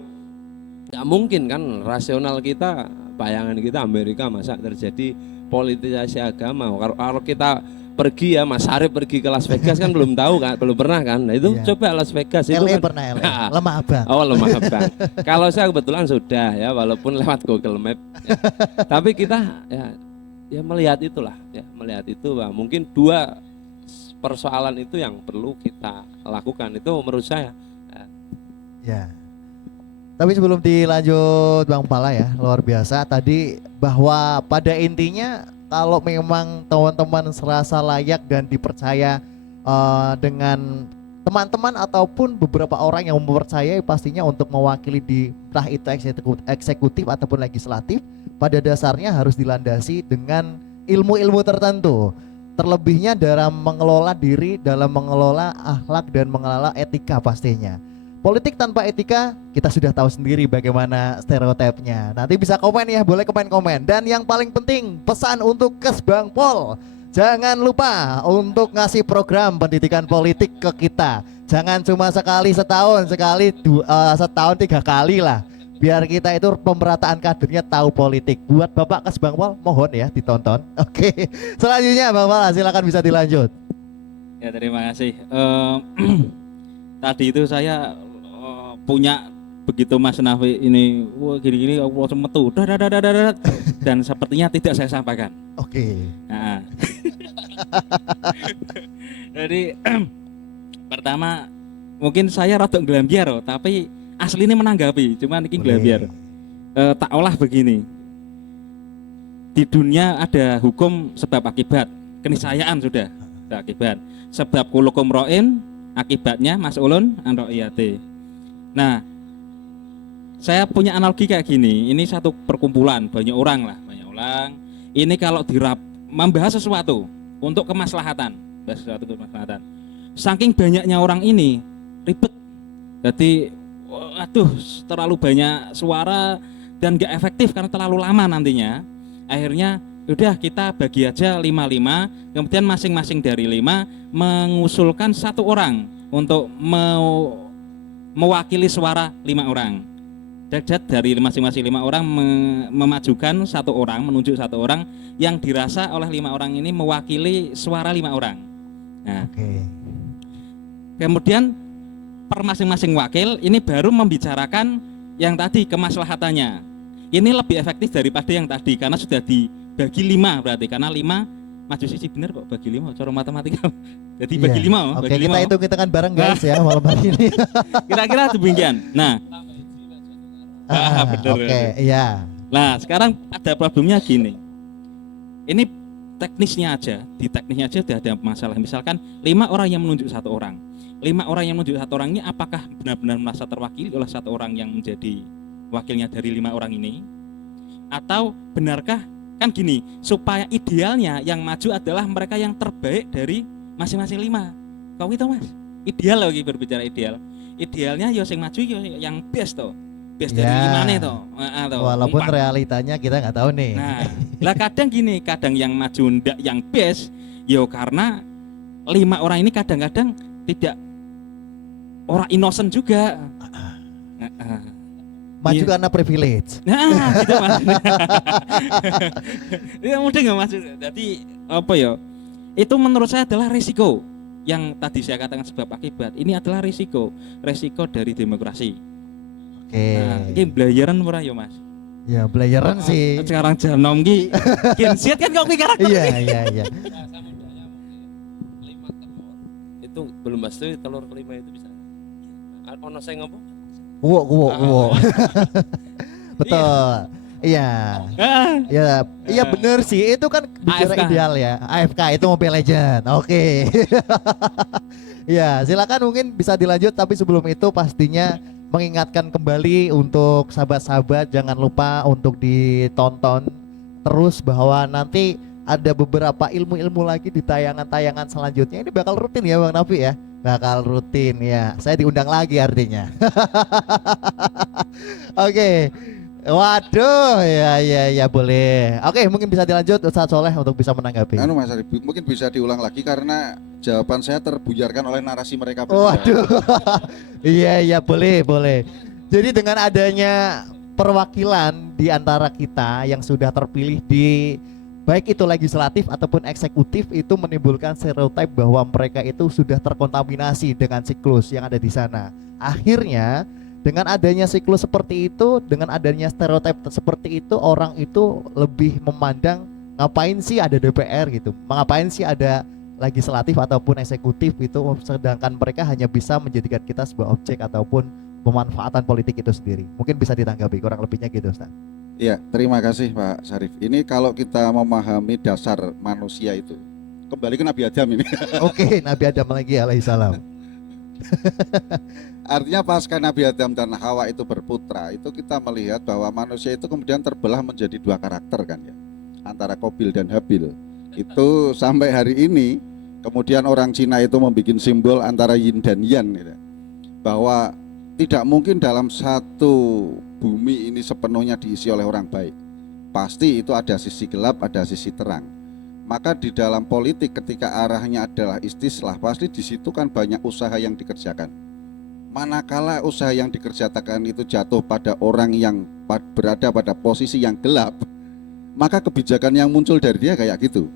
nggak mungkin kan, rasional kita, bayangan kita Amerika masa terjadi politisasi agama. Kalau kita pergi ya, Mas Arif pergi ke Las Vegas kan belum tahu kan, belum pernah kan. Nah itu coba Las Vegas itu LA kan, pernah LA. Lemah Abang. Oh Lemah Abang. Kalau saya kebetulan sudah ya, walaupun lewat Google Map. Ya. Tapi kita ya melihat itulah, ya melihat itu bahwa mungkin dua persoalan itu yang perlu kita lakukan itu menurut saya. Ya. Tapi sebelum dilanjut Bang Pala ya, luar biasa tadi bahwa pada intinya kalau memang teman-teman serasa layak dan dipercaya dengan teman-teman ataupun beberapa orang yang mempercayai pastinya untuk mewakili di entah itu eksekutif ataupun legislatif, pada dasarnya harus dilandasi dengan ilmu-ilmu tertentu. Terlebihnya dalam mengelola diri, dalam mengelola akhlak dan mengelola etika pastinya. Politik tanpa etika kita sudah tahu sendiri bagaimana stereotipnya. Nanti bisa komen ya, boleh komen-komen. Dan yang paling penting pesan untuk Kesbang Pol, jangan lupa untuk ngasih program pendidikan politik ke kita. Jangan cuma sekali setahun, setahun 3 kali lah. Biar kita itu pemerataan kadernya tahu politik. Buat Bapak Kesbang Pol mohon ya ditonton. Oke. Selanjutnya Bang Pala silakan bisa dilanjut. Ya terima kasih. Tadi itu saya punya begitu Mas Nafi ini gini-gini aku langsung metu dan sepertinya tidak saya sampaikan. Oke. Nah. Jadi pertama mungkin saya rada nglambiar tapi asli ini menanggapi, cuman ini nglambiar. Tak olah begini. Di dunia ada hukum sebab akibat, keniscayaan sudah akibat. Sebab kulukum ro'in, akibatnya mas'ulun an ra'iyati. Nah, saya punya analogi kayak gini. Ini satu perkumpulan, banyak orang. Ini kalau membahas sesuatu untuk kemaslahatan, saking banyaknya orang ini ribet. Jadi, terlalu banyak suara dan gak efektif karena terlalu lama nantinya. Akhirnya, udah kita bagi aja 5-5, kemudian masing-masing dari 5 mengusulkan 1 orang untuk mewakili suara 5 orang. Dari masing-masing 5 orang memajukan 1 orang, menunjuk 1 orang yang dirasa oleh 5 orang ini mewakili suara 5 orang. Nah, kemudian per masing-masing wakil ini baru membicarakan yang tadi kemaslahatannya. Ini lebih efektif daripada yang tadi karena sudah dibagi 5 berarti, karena 5 maju sisi bener kok bagi 5 cara matematika. Jadi bagi 5. Oke, kita hitung-hitungan bareng guys ya malam hari ini. Kira-kira demikian. Nah. Oke, iya. Nah, sekarang ada problemnya gini. Ini teknisnya aja, di teknisnya aja sudah ada masalah. Misalkan 5 orang yang menunjuk 1 orang. 5 orang yang menunjuk 1 orang ini apakah benar-benar merasa terwakili oleh 1 orang yang menjadi wakilnya dari 5 orang ini? Atau benarkah kan gini, supaya idealnya yang maju adalah mereka yang terbaik dari masing-masing 5. Kau itu Mas, ideal lagi berbicara ideal. Idealnya ya yang maju yang best toh. Best dari 5 nih toh. Walaupun realitanya kita nggak tahu nih. Nah, lah kadang gini, kadang yang maju ndak yang best, ya karena 5 orang ini kadang-kadang tidak orang innocent juga. Maju karena privilege. Nah, gitu Mas. Ya mudah nggak Mas? Jadi apa ya? Itu menurut saya adalah risiko yang tadi saya katakan sebab akibat. Ini adalah risiko dari demokrasi. Oke. Nah, ini belajaran murah ya Mas. Ya belajaran sih. Sekarang jam 6 ki. Kinsiat kan kok karakter. Iya. Itu belum pasti telur kelima itu bisa. Ono sing ngopo? Kuwo. Betul. Iya. Iya bener sih. Itu kan bicara AFK. ideal ya. AFK itu Mobile Legend. Oke. Ya, silakan mungkin bisa dilanjut, tapi sebelum itu pastinya mengingatkan kembali untuk sahabat-sahabat jangan lupa untuk ditonton terus bahwa nanti ada beberapa ilmu-ilmu lagi di tayangan-tayangan selanjutnya. Ini bakal rutin ya Bang Nafi ya. Bakal rutin ya. Saya diundang lagi artinya. Oke. Waduh, ya boleh. Oke, mungkin bisa dilanjut Ustaz Soleh untuk bisa menanggapi. Mas Arif, mungkin bisa diulang lagi karena jawaban saya terbuyarkan oleh narasi mereka berdua. Waduh. Iya, boleh. Jadi dengan adanya perwakilan di antara kita yang sudah terpilih di baik itu legislatif ataupun eksekutif, itu menimbulkan stereotip bahwa mereka itu sudah terkontaminasi dengan siklus yang ada di sana. Akhirnya dengan adanya siklus seperti itu, dengan adanya stereotip seperti itu, orang itu lebih memandang ngapain sih ada DPR gitu, ngapain sih ada legislatif ataupun eksekutif itu, sedangkan mereka hanya bisa menjadikan kita sebuah objek ataupun pemanfaatan politik itu sendiri. Mungkin bisa ditanggapi kurang lebihnya gitu Ustaz. Ya, terima kasih Pak Syarif. Ini kalau kita memahami dasar manusia itu, kembali ke Nabi Adam ini. Oke, Nabi Adam lagi alaihissalam. Artinya pasca Nabi Adam dan Hawa itu berputra, itu kita melihat bahwa manusia itu kemudian terbelah menjadi dua karakter kan ya, antara Qabil dan Habil. Itu sampai hari ini, kemudian orang Cina itu membuat simbol antara Yin dan Yang gitu. Bahwa tidak mungkin dalam satu bumi ini sepenuhnya diisi oleh orang baik. Pasti itu ada sisi gelap, ada sisi terang. Maka di dalam politik ketika arahnya adalah istislah, pasti di situ kan banyak usaha yang dikerjakan. Manakala usaha yang dikerjakan itu jatuh pada orang yang berada pada posisi yang gelap, maka kebijakan yang muncul dari dia kayak gitu.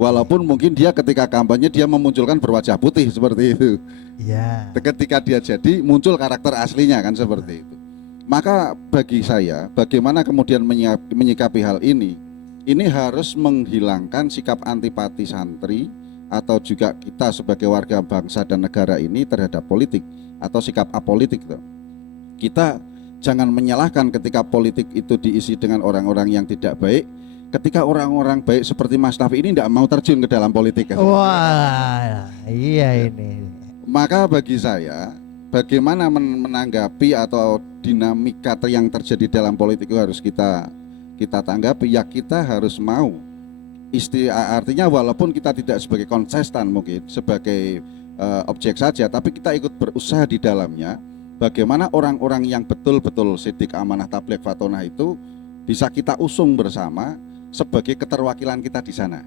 Walaupun mungkin dia ketika kampanye dia memunculkan berwajah putih seperti itu. Iya. Ketika dia jadi muncul karakter aslinya kan seperti itu. Maka bagi saya, bagaimana kemudian menyikapi hal ini harus menghilangkan sikap antipati santri atau juga kita sebagai warga bangsa dan negara ini terhadap politik atau sikap apolitik. Kita jangan menyalahkan ketika politik itu diisi dengan orang-orang yang tidak baik, ketika orang-orang baik seperti Mas Nafi ini tidak mau terjun ke dalam politik. Wah, iya ini. Maka bagi saya, bagaimana menanggapi atau dinamika yang terjadi dalam politik itu harus kita tanggapi. Ya kita harus mau. Artinya walaupun kita tidak sebagai kontestan mungkin, sebagai objek saja, tapi kita ikut berusaha di dalamnya. Bagaimana orang-orang yang betul-betul sidik amanah tabligh fatonah itu bisa kita usung bersama sebagai keterwakilan kita di sana.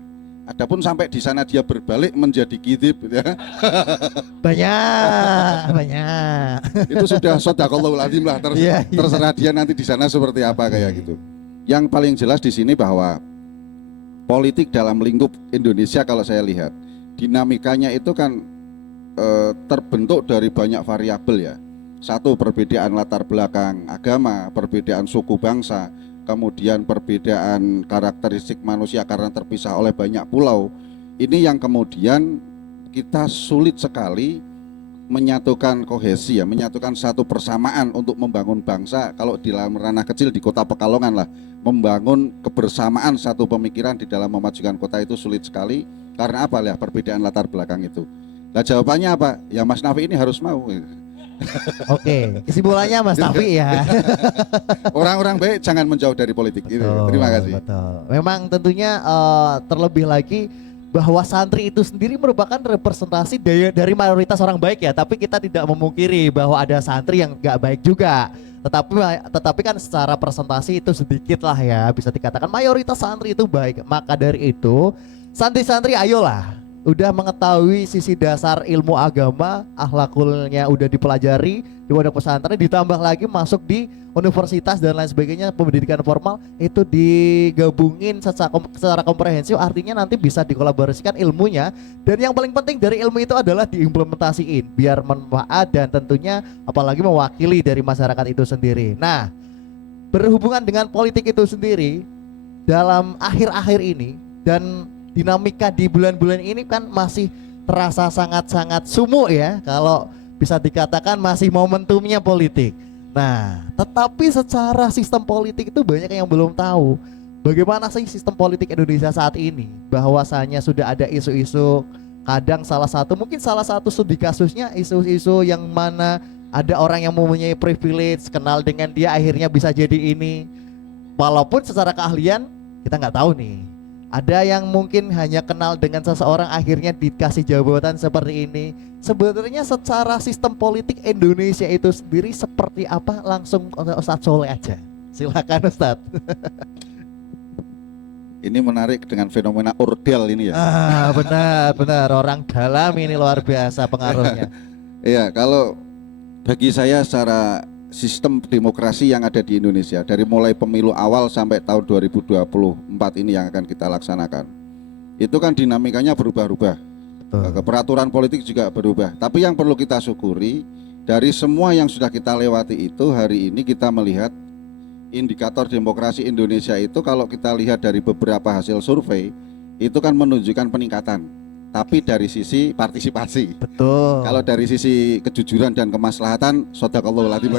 Adapun sampai di sana dia berbalik menjadi kidib ya. Banyak. Itu sudah shadaqallahul adzim lah, terserah dia nanti di sana seperti apa kayak gitu. Yang paling jelas di sini bahwa politik dalam lingkup Indonesia kalau saya lihat dinamikanya itu kan terbentuk dari banyak variabel ya. Satu, perbedaan latar belakang agama, perbedaan suku bangsa, kemudian perbedaan karakteristik manusia karena terpisah oleh banyak pulau. Ini yang kemudian kita sulit sekali menyatukan kohesi ya, menyatukan satu persamaan untuk membangun bangsa. Kalau di dalam ranah kecil di kota Pekalongan lah, membangun kebersamaan satu pemikiran di dalam memajukan kota itu sulit sekali. Karena apa ya? Perbedaan latar belakang itu. Nah jawabannya apa? Ya Mas Nafi ini harus mau. Oke, kesimpulannya Mas Nafi ya. Orang-orang baik jangan menjauh dari politik. Betul, itu. Terima kasih. Betul. Memang tentunya terlebih lagi bahwa santri itu sendiri merupakan representasi dari mayoritas orang baik ya. Tapi kita tidak memungkiri bahwa ada santri yang gak baik juga. Tetapi kan secara presentasi itu sedikit lah ya, bisa dikatakan mayoritas santri itu baik. Maka dari itu santri-santri ayolah, udah mengetahui sisi dasar ilmu agama, akhlakulnya udah dipelajari di pondok pesantren, ditambah lagi masuk di universitas dan lain sebagainya, pendidikan formal itu digabungin secara komprehensif, artinya nanti bisa dikolaborasikan ilmunya. Dan yang paling penting dari ilmu itu adalah diimplementasiin biar manfaat dan tentunya apalagi mewakili dari masyarakat itu sendiri. Nah, berhubungan dengan politik itu sendiri dalam akhir-akhir ini dan dinamika di bulan-bulan ini kan masih terasa sangat-sangat sumuk ya, kalau bisa dikatakan masih momentumnya politik. Nah, tetapi secara sistem politik itu banyak yang belum tahu bagaimana sih sistem politik Indonesia saat ini. Bahwasanya sudah ada isu-isu kadang mungkin salah satu studi kasusnya isu-isu yang mana ada orang yang mempunyai privilege, kenal dengan dia akhirnya bisa jadi ini, walaupun secara keahlian kita nggak tahu nih. Ada yang mungkin hanya kenal dengan seseorang akhirnya dikasih jabatan seperti ini. Sebenarnya secara sistem politik Indonesia itu sendiri seperti apa? Langsung Ustadz Soleh aja. Silakan Ustadz. Ini menarik dengan fenomena ordel ini ya. Benar orang dalam ini luar biasa pengaruhnya. Iya, kalau bagi saya secara sistem demokrasi yang ada di Indonesia dari mulai pemilu awal sampai tahun 2024 ini yang akan kita laksanakan, itu kan dinamikanya berubah-ubah. Peraturan politik juga berubah. Tapi yang perlu kita syukuri dari semua yang sudah kita lewati itu, hari ini kita melihat indikator demokrasi Indonesia itu kalau kita lihat dari beberapa hasil survei itu kan menunjukkan peningkatan. Tapi dari sisi partisipasi. Betul. Kalau dari sisi kejujuran dan kemaslahatan, shadaqallahul adzim.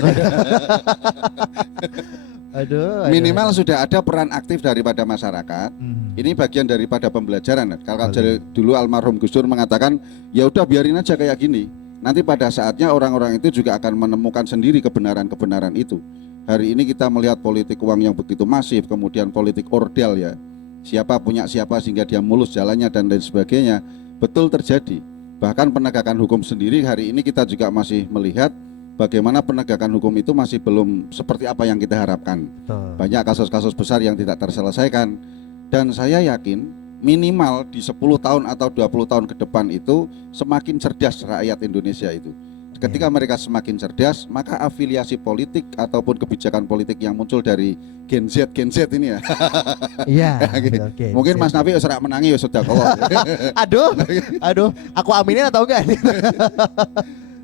Minimal sudah ada peran aktif daripada masyarakat. Ini bagian daripada pembelajaran. Kalau dulu almarhum Gus Dur mengatakan, ya udah biarin aja kayak gini. Nanti pada saatnya orang-orang itu juga akan menemukan sendiri kebenaran-kebenaran itu. Hari ini kita melihat politik uang yang begitu masif, kemudian politik ordel ya. Siapa punya siapa sehingga dia mulus jalannya dan lain sebagainya. Betul terjadi. Bahkan penegakan hukum sendiri hari ini kita juga masih melihat bagaimana penegakan hukum itu masih belum seperti apa yang kita harapkan. Banyak kasus-kasus besar yang tidak terselesaikan. Dan saya yakin minimal di 10 tahun atau 20 tahun ke depan itu semakin cerdas rakyat Indonesia itu. Ketika mereka semakin cerdas, maka afiliasi politik ataupun kebijakan politik yang muncul dari Gen Z ini ya. Iya. Mungkin Mas Nafi serak menangi ya sudah kok. Aduh, aku aminin atau enggak?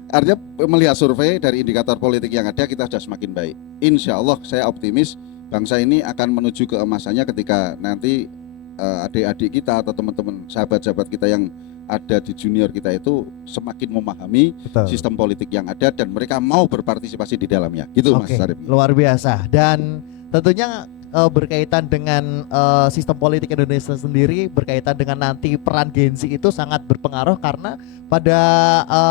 Artinya melihat survei dari indikator politik yang ada kita sudah semakin baik. Insya Allah saya optimis bangsa ini akan menuju ke emasannya ketika nanti adik-adik kita atau teman-teman sahabat-sahabat kita yang ada di junior kita itu semakin memahami sistem politik yang ada dan mereka mau berpartisipasi di dalamnya. Gitu Mas Sarip. Luar biasa. Dan tentunya berkaitan dengan sistem politik Indonesia sendiri, berkaitan dengan nanti peran Gen Z itu sangat berpengaruh karena pada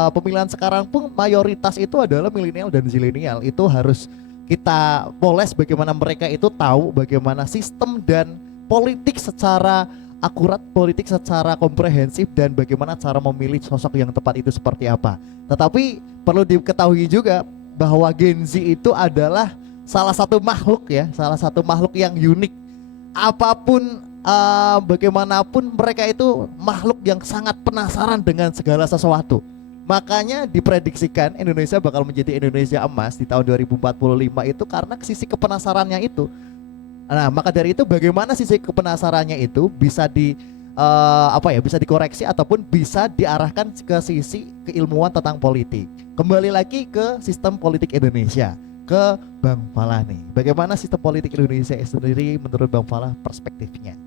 pemilihan sekarang pun mayoritas itu adalah milenial dan zilenial. Itu harus kita poles bagaimana mereka itu tahu bagaimana sistem dan politik secara akurat, politik secara komprehensif, dan bagaimana cara memilih sosok yang tepat itu seperti apa. Tetapi perlu diketahui juga bahwa Gen Z itu adalah salah satu makhluk ya, salah satu makhluk yang unik. Apapun bagaimanapun mereka itu makhluk yang sangat penasaran dengan segala sesuatu. Makanya diprediksikan Indonesia bakal menjadi Indonesia emas di tahun 2045 itu karena sisi kepenasarannya itu. Nah, maka dari itu bagaimana sisi kepenasarannya itu bisa bisa dikoreksi ataupun bisa diarahkan ke sisi keilmuan tentang politik. Kembali lagi ke sistem politik Indonesia, ke Bang Falah nih. Bagaimana sistem politik Indonesia sendiri menurut Bang Falah perspektifnya?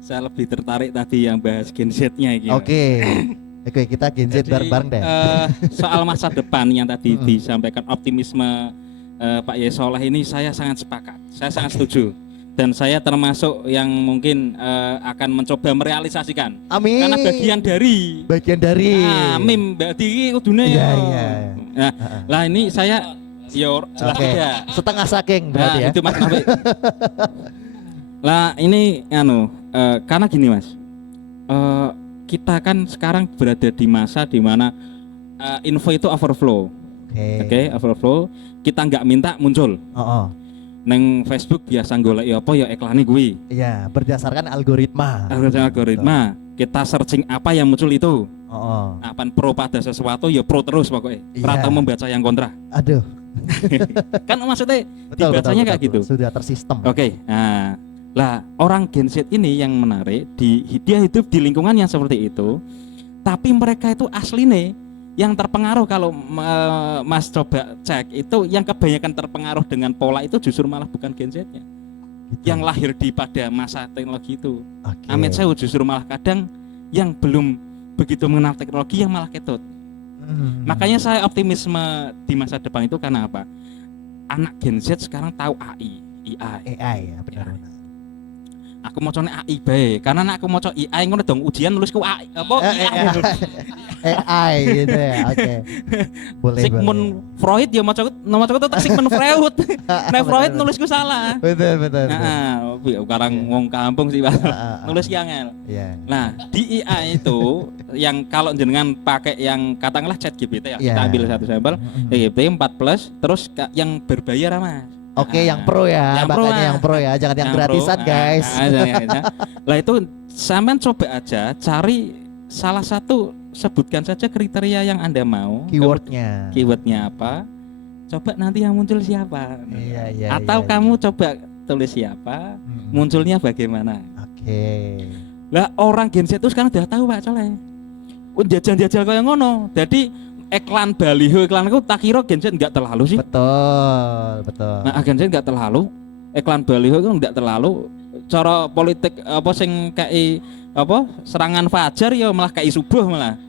Saya lebih tertarik tadi yang bahas Gen Z-nya gitu. Oke, kita Gen Z bareng-bareng deh. Soal masa depan yang tadi disampaikan optimisme Pak Yesoleh ini saya sangat sepakat, saya sangat setuju, dan saya termasuk yang mungkin akan mencoba merealisasikan. Amin. Karena bagian dari. Amin, berarti kudune. Iya. Nah, lah ini saya jelas tidak. Setengah saking berarti ya. Itu Mas Nafi. Lah ini karena gini Mas, kita kan sekarang berada di masa di mana info itu overflow. Oke, overflow. Kita nggak minta muncul. Neng Facebook biasa golek apa ya iklane gue. Iya, berdasarkan algoritma. Kita searching apa yang muncul itu. Apaan pro pada sesuatu ya pro terus pokoknya. Atau membaca yang kontra. Aduh. Kan maksudnya dibacanya kayak gitu. Sudah tersistem. Oke. Nah, lah orang Gen Z ini yang menarik, dia hidup di lingkungan yang seperti itu. Tapi mereka itu asline yang terpengaruh, kalau Mas coba cek itu yang kebanyakan terpengaruh dengan pola itu justru malah bukan Gen Z-nya gitu. Yang lahir pada masa teknologi itu. Amit saya justru malah kadang yang belum begitu mengenal teknologi yang malah ketut. Makanya saya optimisme di masa depan itu karena apa? Anak Gen Z sekarang tahu AI ya benar. aku mocone AI bae. Karena nek aku moco AI ngono dong ujian nulisku AI apa AI. AI gitu ya. Oke. Boleh. Sigmund Freud ya moco tetep Sigmund Freud. Nek Freud nulisku salah. Betul. Nah, sekarang wong kampung sih Pak. Nulis angel. Iya. Nah, di AI itu yang kalau jenengan pakai yang katakanlah ChatGPT ya, kita ambil satu sampel GPT 4 terus yang berbayar Mas. Oke, yang pro ya, makanya yang pro ya, jangan yang gratisan guys. Lah itu sampean coba aja cari salah satu, sebutkan saja kriteria yang Anda mau. Keywordnya apa? Coba nanti yang muncul siapa. Iya. Atau kamu coba tulis siapa, munculnya bagaimana. Oke. Lah orang Gen Z itu sekarang udah tahu Pak Soleh. Jajal-jajal kayak ngono. Jadi iklan baliho iklanku tak kira Gen Z enggak terlalu sih. Betul. Nah, Gen Z enggak terlalu. Iklan baliho itu enggak terlalu. Cara politik apa sing kayak apa serangan fajar ya malah kayak subuh malah.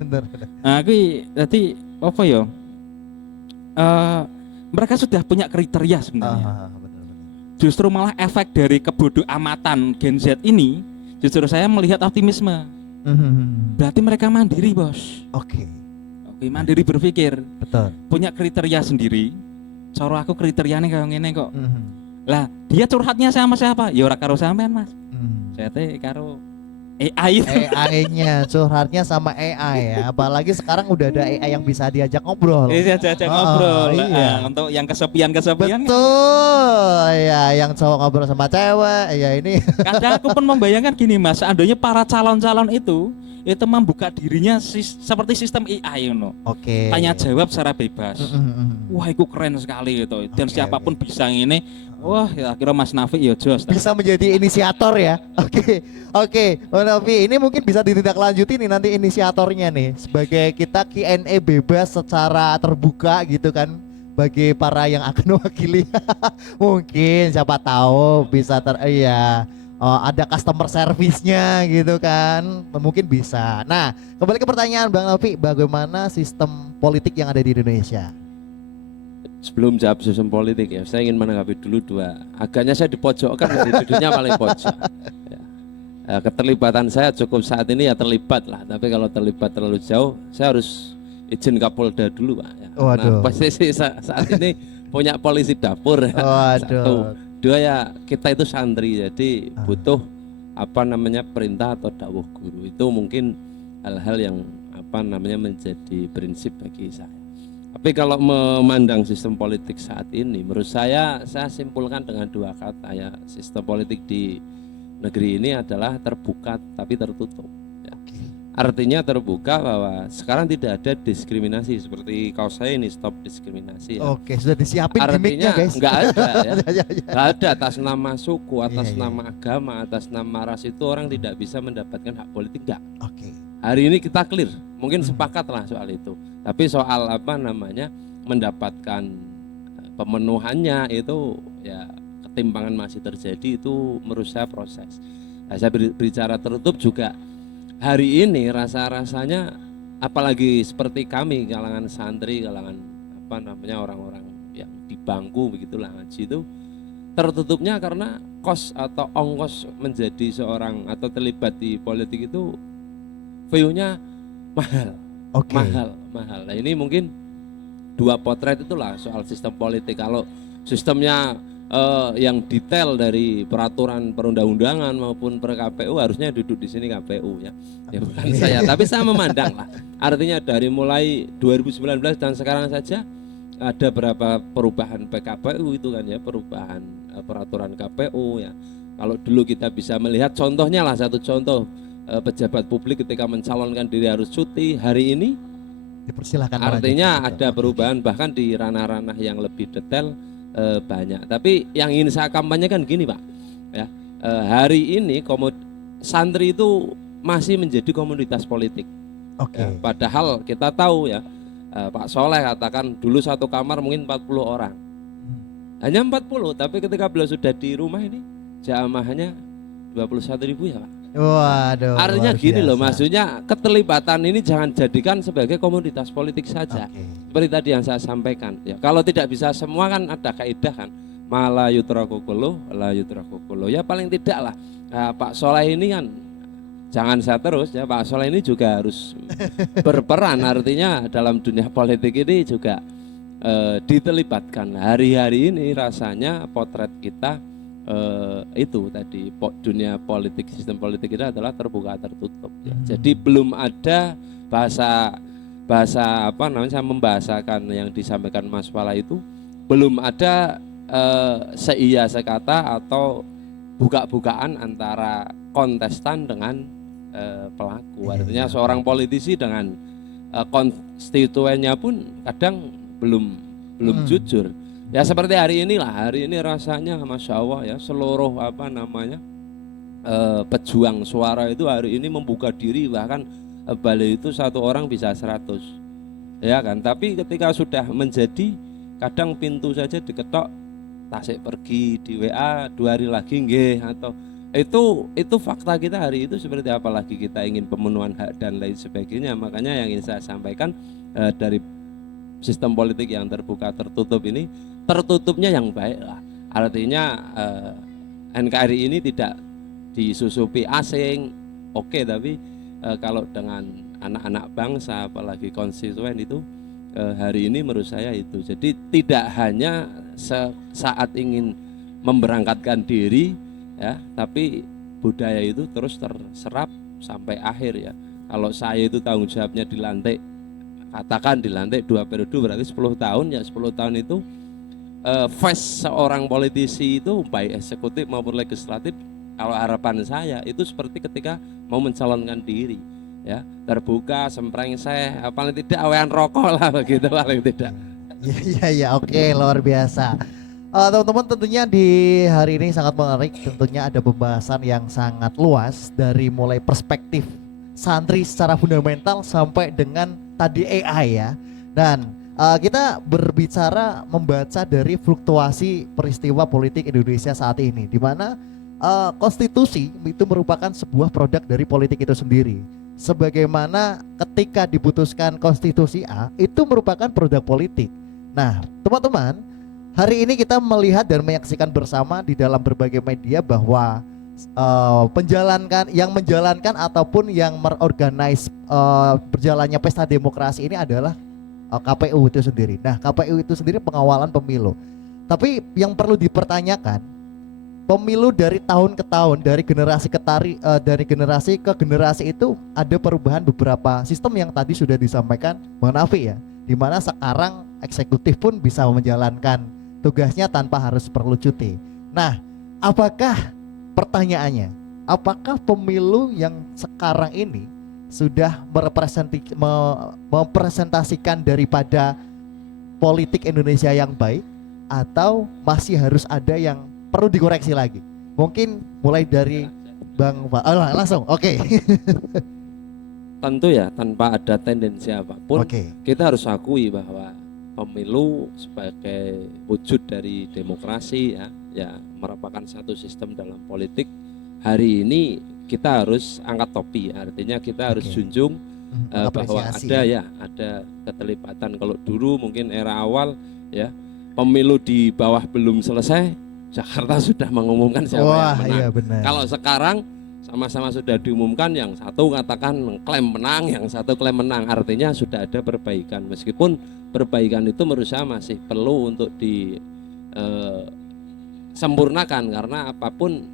Bener. Nah, kuwi dadi apa ya? Mereka sudah punya kriteria sebenarnya. Betul. Justru malah efek dari kebodoh amatan Gen Z ini justru saya melihat optimisme. Berarti mereka mandiri, Bos. Oke, mandiri berpikir. Betul. Punya kriteria sendiri. Cara aku kriterianya kayak ngene kok. Lah, dia curhatnya sama siapa? Ya ora karo sampean, Mas. Saya teh karo AI. AI-nya curhatnya sama AI ya. Apalagi sekarang udah ada AI yang bisa diajak ngobrol. Bisa diajak ngobrol. Iya. Untuk yang kesepian. Betul. Ya, yang cowok ngobrol sama cewek. Ya ini. Kadang aku pun membayangkan gini, Mas. Seandainya para calon-calon itu membuka dirinya seperti sistem AI Oke. Tanya jawab secara bebas. Wah, itu keren sekali itu. Dan siapapun bisa ini. Wah, ya kira Mas Nafi ya jos. Bisa menjadi inisiator ya. Oke. Mas Nafi, ini mungkin bisa ditindaklanjuti nih nanti inisiatornya nih. Sebagai kita Q&A bebas secara terbuka gitu kan. Bagi para yang akan mewakili. Mungkin siapa tahu bisa ada customer service-nya gitu kan, mungkin bisa. Nah, kembali ke pertanyaan Bang Nafi, bagaimana sistem politik yang ada di Indonesia? Sebelum jawab sistem politik ya, saya ingin menanggapi dulu dua. Agaknya saya dipojokkan, duduknya paling pojok. Ya. Keterlibatan saya cukup saat ini ya terlibat lah, tapi kalau terlibat terlalu jauh, saya harus izin Kapolda dulu Pak. Ya. Nah, posisi saat ini punya polisi dapur. Satu. Dua ya kita itu santri, jadi butuh perintah atau dakwah guru. Itu mungkin hal-hal yang menjadi prinsip bagi saya. Tapi kalau memandang sistem politik saat ini, menurut saya simpulkan dengan dua kata ya, sistem politik di negeri ini adalah terbuka tapi tertutup. Ya. Artinya terbuka bahwa sekarang tidak ada diskriminasi seperti kaos saya ini, stop diskriminasi. Ya. Oke, sudah disiapin gimmicknya guys. Enggak ada ya. Enggak ada atas nama suku, atas nama agama, atas nama ras itu orang tidak bisa mendapatkan hak politik enggak. Oke. Hari ini kita clear, mungkin sepakatlah soal itu. Tapi soal mendapatkan pemenuhannya itu ya ketimpangan masih terjadi, itu menurut saya proses. Nah, saya bicara tertutup juga. Hari ini rasanya apalagi seperti kami kalangan santri, kalangan orang-orang yang di bangku begitulah ngaji itu tertutupnya karena kos atau ongkos menjadi seorang atau terlibat di politik itu view-nya mahal. Mahal. Nah, ini mungkin dua potret itulah soal sistem politik. Kalau sistemnya yang detail dari peraturan perundang-undangan maupun per KPU harusnya duduk di sini KPU ya bukan saya, tapi saya memandang lah. Artinya dari mulai 2019 dan sekarang saja ada berapa perubahan PKPU itu kan ya, perubahan peraturan KPU ya. Kalau dulu kita bisa melihat contohnya lah, satu contoh pejabat publik ketika mencalonkan diri harus cuti, hari ini dipersilahkan. Artinya ada perubahan bahkan di ranah-ranah yang lebih detail. Banyak, tapi yang ingin saya kampanyekan gini Pak ya, hari ini santri itu masih menjadi komunitas politik. Ya, padahal kita tahu ya, Pak Soleh katakan dulu satu kamar mungkin 40 orang, hanya 40, tapi ketika beliau sudah di rumah ini jamaahnya 21.000 ya Pak. Waduh. Artinya gini loh, maksudnya keterlibatan ini jangan jadikan sebagai komoditas politik saja. Seperti tadi yang saya sampaikan. Ya, kalau tidak bisa semua kan ada kaidah kan. mala yutraku kulluh la yutraku kulluh. Ya paling tidak lah Pak Soleh ini kan jangan saya terus ya, Pak Soleh ini juga harus berperan, artinya dalam dunia politik ini juga diterlibatkan. Hari-hari ini rasanya potret kita itu tadi dunia politik, sistem politik kita adalah terbuka tertutup ya. Jadi belum ada bahasa apa namanya, saya membahasakan yang disampaikan Mas Fala itu belum ada seia sekata atau buka-bukaan antara kontestan dengan pelaku. Artinya seorang politisi dengan konstituennya pun kadang belum jujur. Ya seperti hari inilah, hari ini rasanya Masya Allah ya, seluruh apa namanya pejuang suara itu hari ini membuka diri, bahkan balik itu satu orang bisa 100 ya kan. Tapi ketika sudah menjadi, kadang pintu saja diketok, tasik pergi, di WA 2 hari lagi nggih, atau itu fakta kita hari itu seperti apa lagi kita ingin pemenuhan hak dan lain sebagainya. Makanya yang ingin saya sampaikan dari sistem politik yang terbuka tertutup ini, tertutupnya yang baik lah. Artinya NKRI ini tidak disusupi asing, oke, tapi kalau dengan anak-anak bangsa apalagi konstituen itu hari ini menurut saya itu. Jadi tidak hanya saat ingin memberangkatkan diri ya, tapi budaya itu terus terserap sampai akhir ya. Kalau saya itu tanggung jawabnya dilantik, katakan dilantik 2 periode berarti 10 tahun ya, 10 tahun itu face seorang politisi itu baik eksekutif maupun legislatif, kalau harapan saya itu seperti ketika mau mencalonkan diri ya, terbuka, semprengseh, paling tidak awean rokok lah begitu paling tidak. Iya, oke, luar biasa. Teman-teman, tentunya di hari ini sangat menarik. Tentunya ada pembahasan yang sangat luas dari mulai perspektif santri secara fundamental sampai dengan tadi AI ya. Dan kita berbicara membaca dari fluktuasi peristiwa politik Indonesia saat ini, di mana konstitusi itu merupakan sebuah produk dari politik itu sendiri. Sebagaimana ketika diputuskan konstitusi A itu merupakan produk politik. Nah, teman-teman, hari ini kita melihat dan menyaksikan bersama di dalam berbagai media bahwa yang menjalankan ataupun yang merorganize berjalannya pesta demokrasi ini adalah KPU itu sendiri. Nah, KPU itu sendiri pengawalan pemilu. Tapi yang perlu dipertanyakan, pemilu dari tahun ke tahun, dari generasi ke generasi itu ada perubahan beberapa sistem yang tadi sudah disampaikan Bang Nafi ya, di mana sekarang eksekutif pun bisa menjalankan tugasnya tanpa harus perlu cuti. Nah, pertanyaannya, apakah pemilu yang sekarang ini sudah merepresentasikan daripada politik Indonesia yang baik, atau masih harus ada yang perlu dikoreksi lagi? Mungkin mulai dari Bang langsung. Oke. Tentu ya, tanpa ada tendensi apapun, kita harus akui bahwa pemilu sebagai wujud dari demokrasi ya merupakan satu sistem dalam politik. Hari ini kita harus angkat topi, artinya kita harus junjung bahwa ada keterlibatan. Kalau dulu mungkin era awal ya, pemilu di bawah belum selesai, Jakarta sudah mengumumkan siapa yang menang. Iya, benar. Kalau sekarang sama-sama sudah diumumkan, yang satu katakan klaim menang, yang satu klaim menang, artinya sudah ada perbaikan. Meskipun perbaikan itu menurut saya masih perlu untuk disempurnakan, karena apapun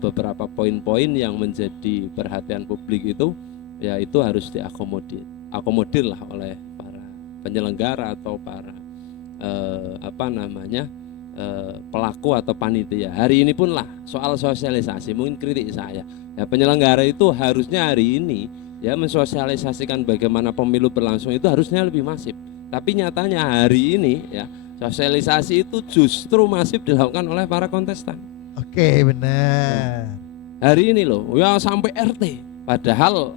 beberapa poin-poin yang menjadi perhatian publik itu ya itu harus diakomodir lah oleh para penyelenggara atau para pelaku atau panitia. Hari ini pun lah soal sosialisasi, mungkin kritik saya ya, penyelenggara itu harusnya hari ini ya mensosialisasikan bagaimana pemilu berlangsung itu harusnya lebih masif. Tapi nyatanya hari ini ya sosialisasi itu justru masif dilakukan oleh para kontestan. Oke, benar. Hari ini loh ya sampai RT, padahal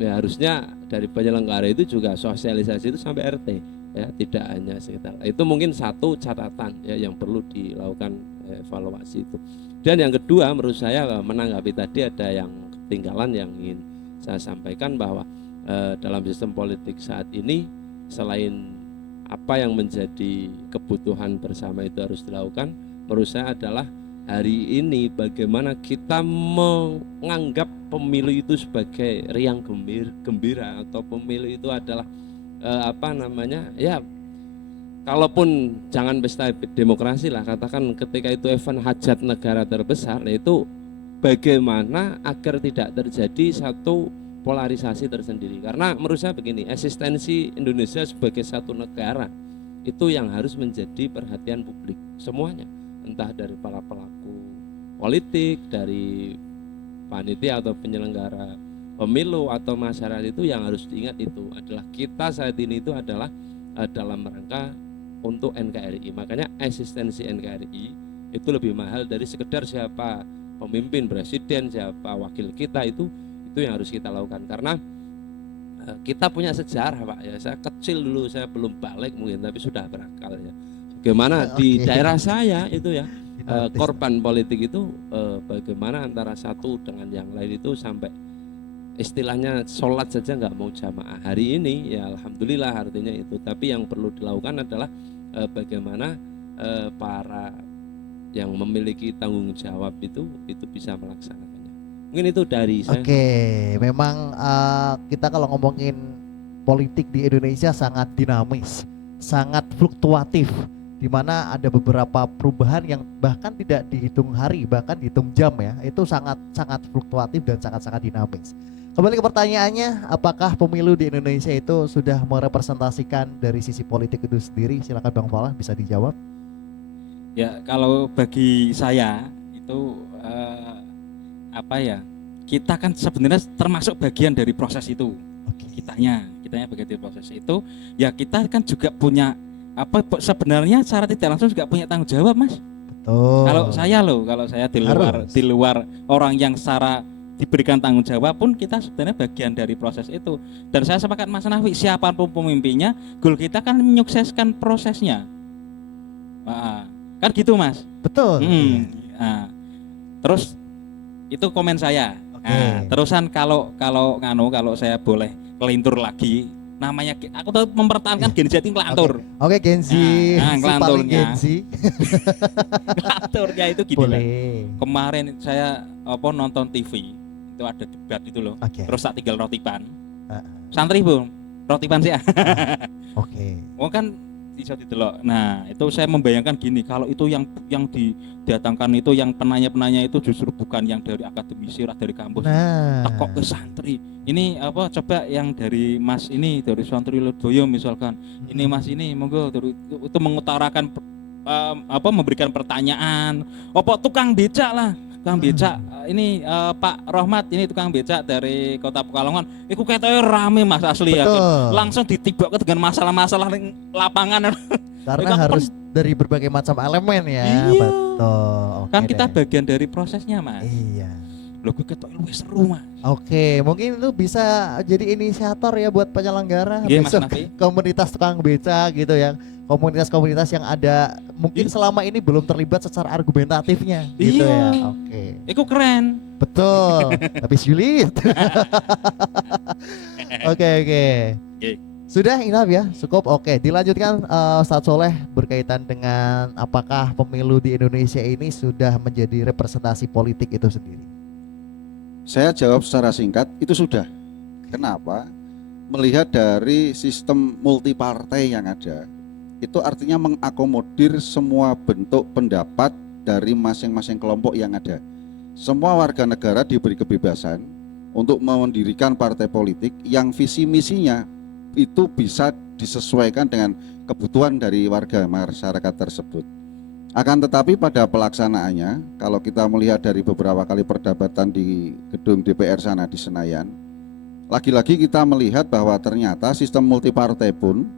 ya harusnya dari penyelenggara itu juga sosialisasi itu sampai RT ya, tidak hanya sekitar. Itu mungkin satu catatan ya yang perlu dilakukan evaluasi itu. Dan yang kedua, menurut saya menanggapi tadi ada yang ketinggalan yang ingin saya sampaikan, bahwa dalam sistem politik saat ini selain apa yang menjadi kebutuhan bersama itu harus dilakukan. Menurut saya adalah hari ini bagaimana kita menganggap pemilu itu sebagai riang gembira, atau pemilu itu adalah ya, kalaupun jangan pesta demokrasi lah, katakan ketika itu event hajat negara terbesar, itu bagaimana agar tidak terjadi satu polarisasi tersendiri. Karena menurut saya begini, eksistensi Indonesia sebagai satu negara itu yang harus menjadi perhatian publik semuanya, entah dari para pelaku politik, dari panitia atau penyelenggara pemilu atau masyarakat, itu yang harus diingat itu adalah kita saat ini itu adalah dalam rangka untuk NKRI. Makanya eksistensi NKRI itu lebih mahal dari sekedar siapa pemimpin, presiden, siapa wakil kita, itu yang harus kita lakukan. Karena kita punya sejarah, Pak, ya. Saya kecil dulu, saya belum balik mungkin, tapi sudah berakal ya. Bagaimana di daerah saya itu ya, korban politik itu bagaimana antara satu dengan yang lain itu sampai istilahnya sholat saja nggak mau jamaah. Hari ini ya alhamdulillah artinya itu. Tapi yang perlu dilakukan adalah bagaimana para yang memiliki tanggung jawab itu bisa melaksanakannya. Mungkin itu dari saya. Oke, memang kita kalau ngomongin politik di Indonesia sangat dinamis, sangat fluktuatif, di mana ada beberapa perubahan yang bahkan tidak dihitung hari, bahkan dihitung jam ya. Itu sangat fluktuatif dan sangat dinamis. Kembali ke pertanyaannya, apakah pemilu di Indonesia itu sudah merepresentasikan dari sisi politik itu sendiri? Silakan Bang Fala, bisa dijawab. Ya, kalau bagi saya itu kita kan sebenarnya termasuk bagian dari proses itu. Kitanya bagian dari proses itu. Ya kita kan juga punya sebenarnya secara tidak langsung juga punya tanggung jawab, Mas. Betul. Kalau saya di luar orang yang secara diberikan tanggung jawab pun, kita sebenarnya bagian dari proses itu. Dan saya sepakat Mas Nahwi, siapapun pemimpinnya, goal kita kan menyukseskan prosesnya. Kan gitu, Mas. Betul. Terus itu komen saya. Terusan kalau saya boleh kelintur lagi, namanya aku tuh mempertahankan Gen Z ngelantur. Oke, Gen Z. Ngelanturnya. Gen Z. Ngelanturnya itu gini. Boleh. Kemarin saya nonton TV, itu ada debat itu loh. Terus tak tinggal rotiban. Santri Bu, rotiban sih. Oke. Kan bisa didelok. Nah, itu saya membayangkan gini, kalau itu yang didatangkan itu yang penanya itu justru bukan yang dari akademisi, dari kampus. Kok ke santri. Ini coba yang dari Mas ini, dari Santri Ledoyo misalkan. Ini Mas ini monggo itu mengutarakan memberikan pertanyaan. Tukang becak lah. Tukang becak ini Pak Rohmat, ini tukang becak dari Kota Pekalongan. Iku katanya rame Mas asli. Betul. Ya. Langsung ditibak dengan masalah-masalah lapangan. Karena harus dari berbagai macam elemen ya. Iya. Betul. Kan kita bagian dari prosesnya, Mas. Iya. Loh, gue ketok lebih seru, Mas. Oke, mungkin itu bisa jadi inisiator ya buat penyelenggara. Besok komunitas tukang becak gitu ya. Komunitas-komunitas yang ada mungkin selama ini belum terlibat secara argumentatifnya gitu ya. Oke. Itu keren. Betul. Tapi sulit. Oke. Sudah enough ya, cukup. Oke, dilanjutkan Ustadz Soleh berkaitan dengan apakah pemilu di Indonesia ini sudah menjadi representasi politik itu sendiri. Saya jawab secara singkat, itu sudah. Kenapa? Melihat dari sistem multipartai yang ada, itu artinya mengakomodir semua bentuk pendapat dari masing-masing kelompok yang ada. Semua warga negara diberi kebebasan untuk mendirikan partai politik yang visi misinya itu bisa disesuaikan dengan kebutuhan dari warga masyarakat tersebut. Akan tetapi pada pelaksanaannya, kalau kita melihat dari beberapa kali perdebatan di gedung DPR sana di Senayan, lagi-lagi kita melihat bahwa ternyata sistem multipartai pun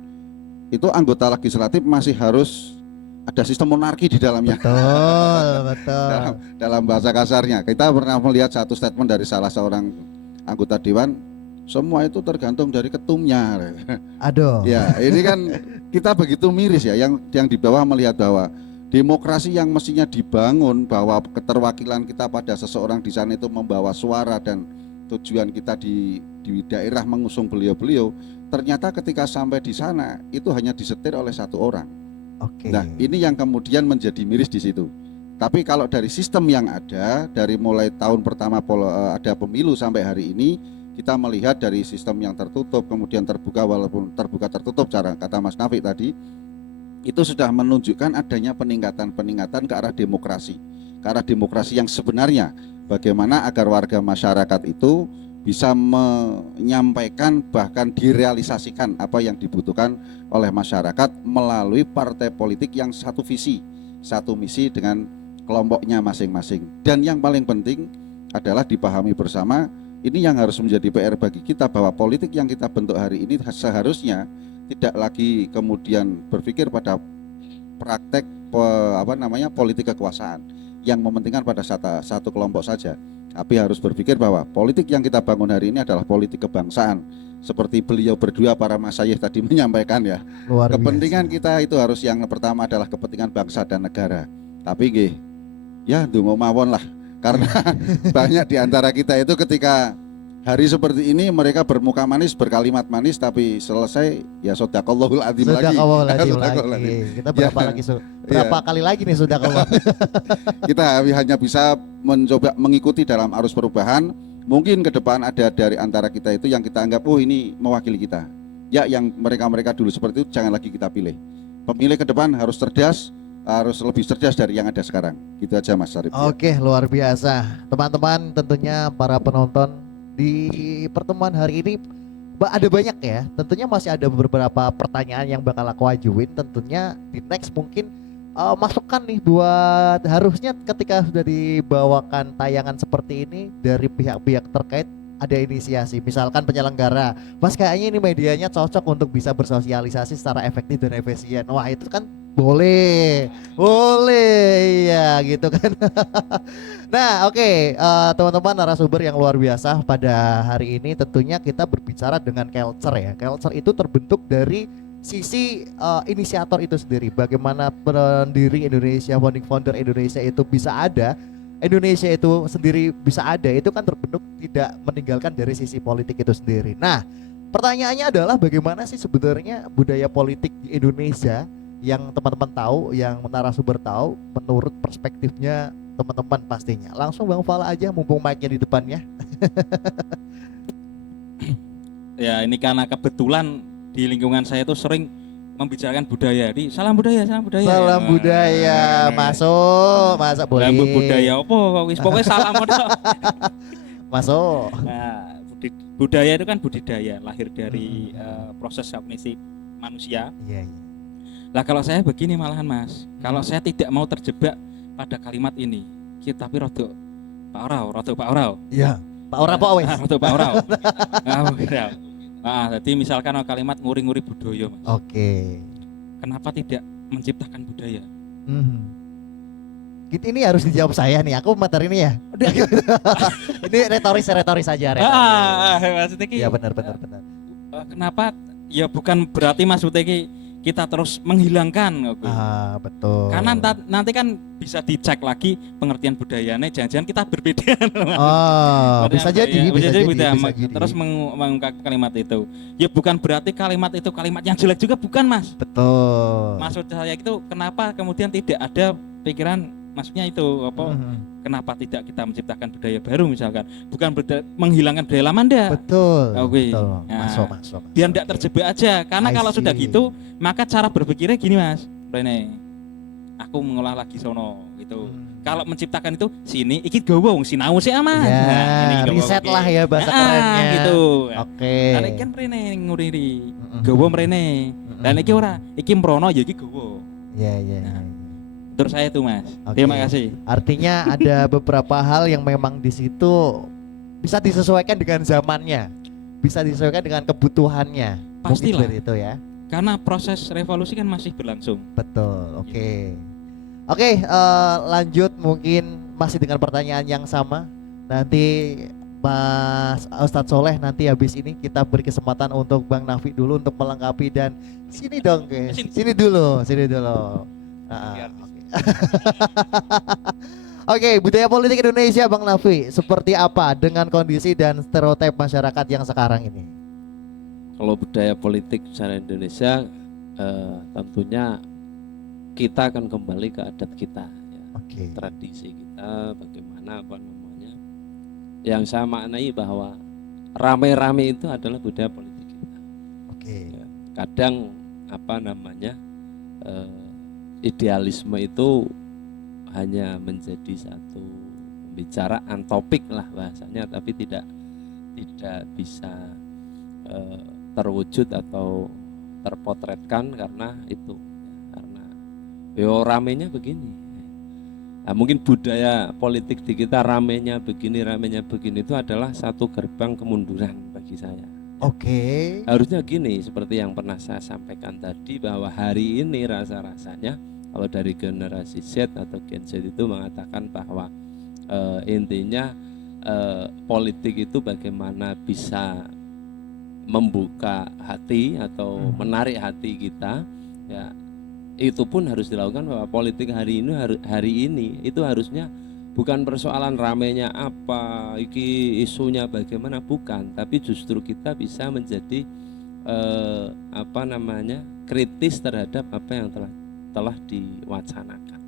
itu anggota legislatif masih harus ada sistem monarki di dalamnya. Betul. Dalam bahasa kasarnya, kita pernah melihat satu statement dari salah seorang anggota dewan, semua itu tergantung dari ketumnya. Aduh. Ya, ini kan kita begitu miris ya, yang di bawah melihat bahwa demokrasi yang mestinya dibangun, bahwa keterwakilan kita pada seseorang di sana itu membawa suara dan tujuan kita di daerah mengusung beliau-beliau, ternyata ketika sampai di sana itu hanya disetir oleh satu orang. Nah, ini yang kemudian menjadi miris di situ. Tapi kalau dari sistem yang ada, dari mulai tahun pertama ada pemilu sampai hari ini, kita melihat dari sistem yang tertutup kemudian terbuka, walaupun terbuka tertutup cara kata Mas Nafi tadi, itu sudah menunjukkan adanya peningkatan ke arah demokrasi. Ke arah demokrasi yang sebenarnya, bagaimana agar warga masyarakat itu bisa menyampaikan bahkan direalisasikan apa yang dibutuhkan oleh masyarakat melalui partai politik yang satu visi, satu misi dengan kelompoknya masing-masing. Dan yang paling penting adalah dipahami bersama, ini yang harus menjadi PR bagi kita, bahwa politik yang kita bentuk hari ini seharusnya tidak lagi kemudian berpikir pada praktek politik kekuasaan yang mementingkan pada satu kelompok saja. Tapi harus berpikir bahwa politik yang kita bangun hari ini adalah politik kebangsaan. Seperti beliau berdua, para masyayikh tadi menyampaikan ya. Kepentingan kita itu harus yang pertama adalah kepentingan bangsa dan negara. Tapi ya ndonga mawon lah. Karena banyak di antara kita itu ketika hari seperti ini mereka bermuka manis, berkalimat manis, tapi selesai ya sodaqallahul adzim lagi. Kita berapa kali lagi nih sodaqallah. Kita hanya bisa mencoba mengikuti dalam arus perubahan. Mungkin ke depan ada dari antara kita itu yang kita anggap ini mewakili kita. Ya, yang mereka-mereka dulu seperti itu jangan lagi kita pilih. Pemilih ke depan harus cerdas, harus lebih cerdas dari yang ada sekarang. Gitu aja Mas Syarif. Oke, luar biasa. Teman-teman, tentunya para penonton di pertemuan hari ini ada banyak ya. Tentunya masih ada beberapa pertanyaan yang bakal aku ajuin. Tentunya di next mungkin masukan nih buat, harusnya ketika sudah dibawakan tayangan seperti ini dari pihak-pihak terkait ada inisiasi, misalkan penyelenggara, Mas kayaknya ini medianya cocok untuk bisa bersosialisasi secara efektif dan efisien. Wah itu kan boleh ya gitu kan. Nah oke, teman-teman narasumber yang luar biasa pada hari ini, tentunya kita berbicara dengan culture ya. Culture itu terbentuk dari sisi inisiator itu sendiri, bagaimana pendiri Indonesia, founding founder Indonesia itu bisa ada, Indonesia itu sendiri bisa ada, itu kan terbentuk tidak meninggalkan dari sisi politik itu sendiri. Nah pertanyaannya adalah bagaimana sih sebenarnya budaya politik di Indonesia yang teman-teman tahu, yang narasumber tahu, menurut perspektifnya teman-teman pastinya. Langsung Bang Fala aja, mumpung mic-nya di depannya. Ya ini karena kebetulan di lingkungan saya itu sering membicarakan budaya. Di salam budaya. Salam budaya, masuk boleh. Budaya apa? Pokoknya salam modal. Masuk. Nah, budaya itu kan budidaya, lahir dari proses kognisi manusia. Iya. Lah kalau saya begini malahan Mas, kalau saya tidak mau terjebak pada kalimat ini, kita tapi rodok Pak Orau. Iya. Pak Orau apa wes? Rodok Pak Orau. Jadi misalkan kalimat nguri-nguri budaya Mas. Oke. Kenapa tidak menciptakan budaya? Ini harus dijawab saya nih, aku materi ini ya. Ini retoris saja. Maksudnya ya benar. Kenapa? Ya bukan berarti maksudnya kita terus menghilangkan. Betul. Karena nanti kan bisa dicek lagi pengertian budayanya, jangan-jangan kita berbeda. Bisa jadi. Terus mengungkap kalimat itu. Ya bukan berarti kalimat itu kalimat yang jelek juga, bukan Mas. Betul. Maksud saya itu kenapa kemudian tidak ada pikiran, maksudnya itu apa? Kenapa tidak kita menciptakan budaya baru misalkan, bukan menghilangkan budaya lama ndak? Betul. Betul. Masuk. Biar tidak terjebak aja, karena kalau sudah gitu maka cara berpikirnya gini Mas Rene, aku mengolah lagi sono gitu. Kalau menciptakan itu sini ikut gowo sinau sih aman. Ya, riset lah ya bahasa kerennya gitu. Oke. Karena kan Rene nguriri gowo mrene. Dan iki ora, iki mrono ya iki gowo. Iya. Menurut saya itu Mas. Terima kasih. Artinya ada beberapa hal yang memang di situ bisa disesuaikan dengan zamannya, bisa disesuaikan dengan kebutuhannya. Pastilah itu ya. Karena proses revolusi kan masih berlangsung. Betul. Oke, lanjut mungkin masih dengan pertanyaan yang sama. Nanti Mas Ustadz Soleh nanti habis ini kita beri kesempatan untuk Bang Nafi dulu untuk melengkapi, dan sini dong guys. Sini dulu. Oke, budaya politik Indonesia Bang Nafi seperti apa dengan kondisi dan stereotip masyarakat yang sekarang ini? Kalau budaya politik secara Indonesia tentunya kita akan kembali ke adat kita, ya. Tradisi kita, bagaimana apa namanya. Yang saya maknai bahwa rame-rame itu adalah budaya politik kita. Ya, kadang apa namanya idealisme itu hanya menjadi satu pembicaraan topik lah bahasanya, tapi tidak bisa terwujud atau terpotretkan karena itu, karena ramenya begini. Nah, mungkin budaya politik di kita ramenya begini itu adalah satu gerbang kemunduran bagi saya. Harusnya gini, seperti yang pernah saya sampaikan tadi, bahwa hari ini rasa-rasanya kalau dari generasi Z atau Gen Z itu mengatakan bahwa intinya politik itu bagaimana bisa membuka hati atau menarik hati kita, ya itu pun harus dilakukan. Bahwa politik hari ini itu harusnya bukan persoalan ramenya apa, isunya bagaimana, bukan, tapi justru kita bisa menjadi apa namanya kritis terhadap apa yang telah diwacanakan.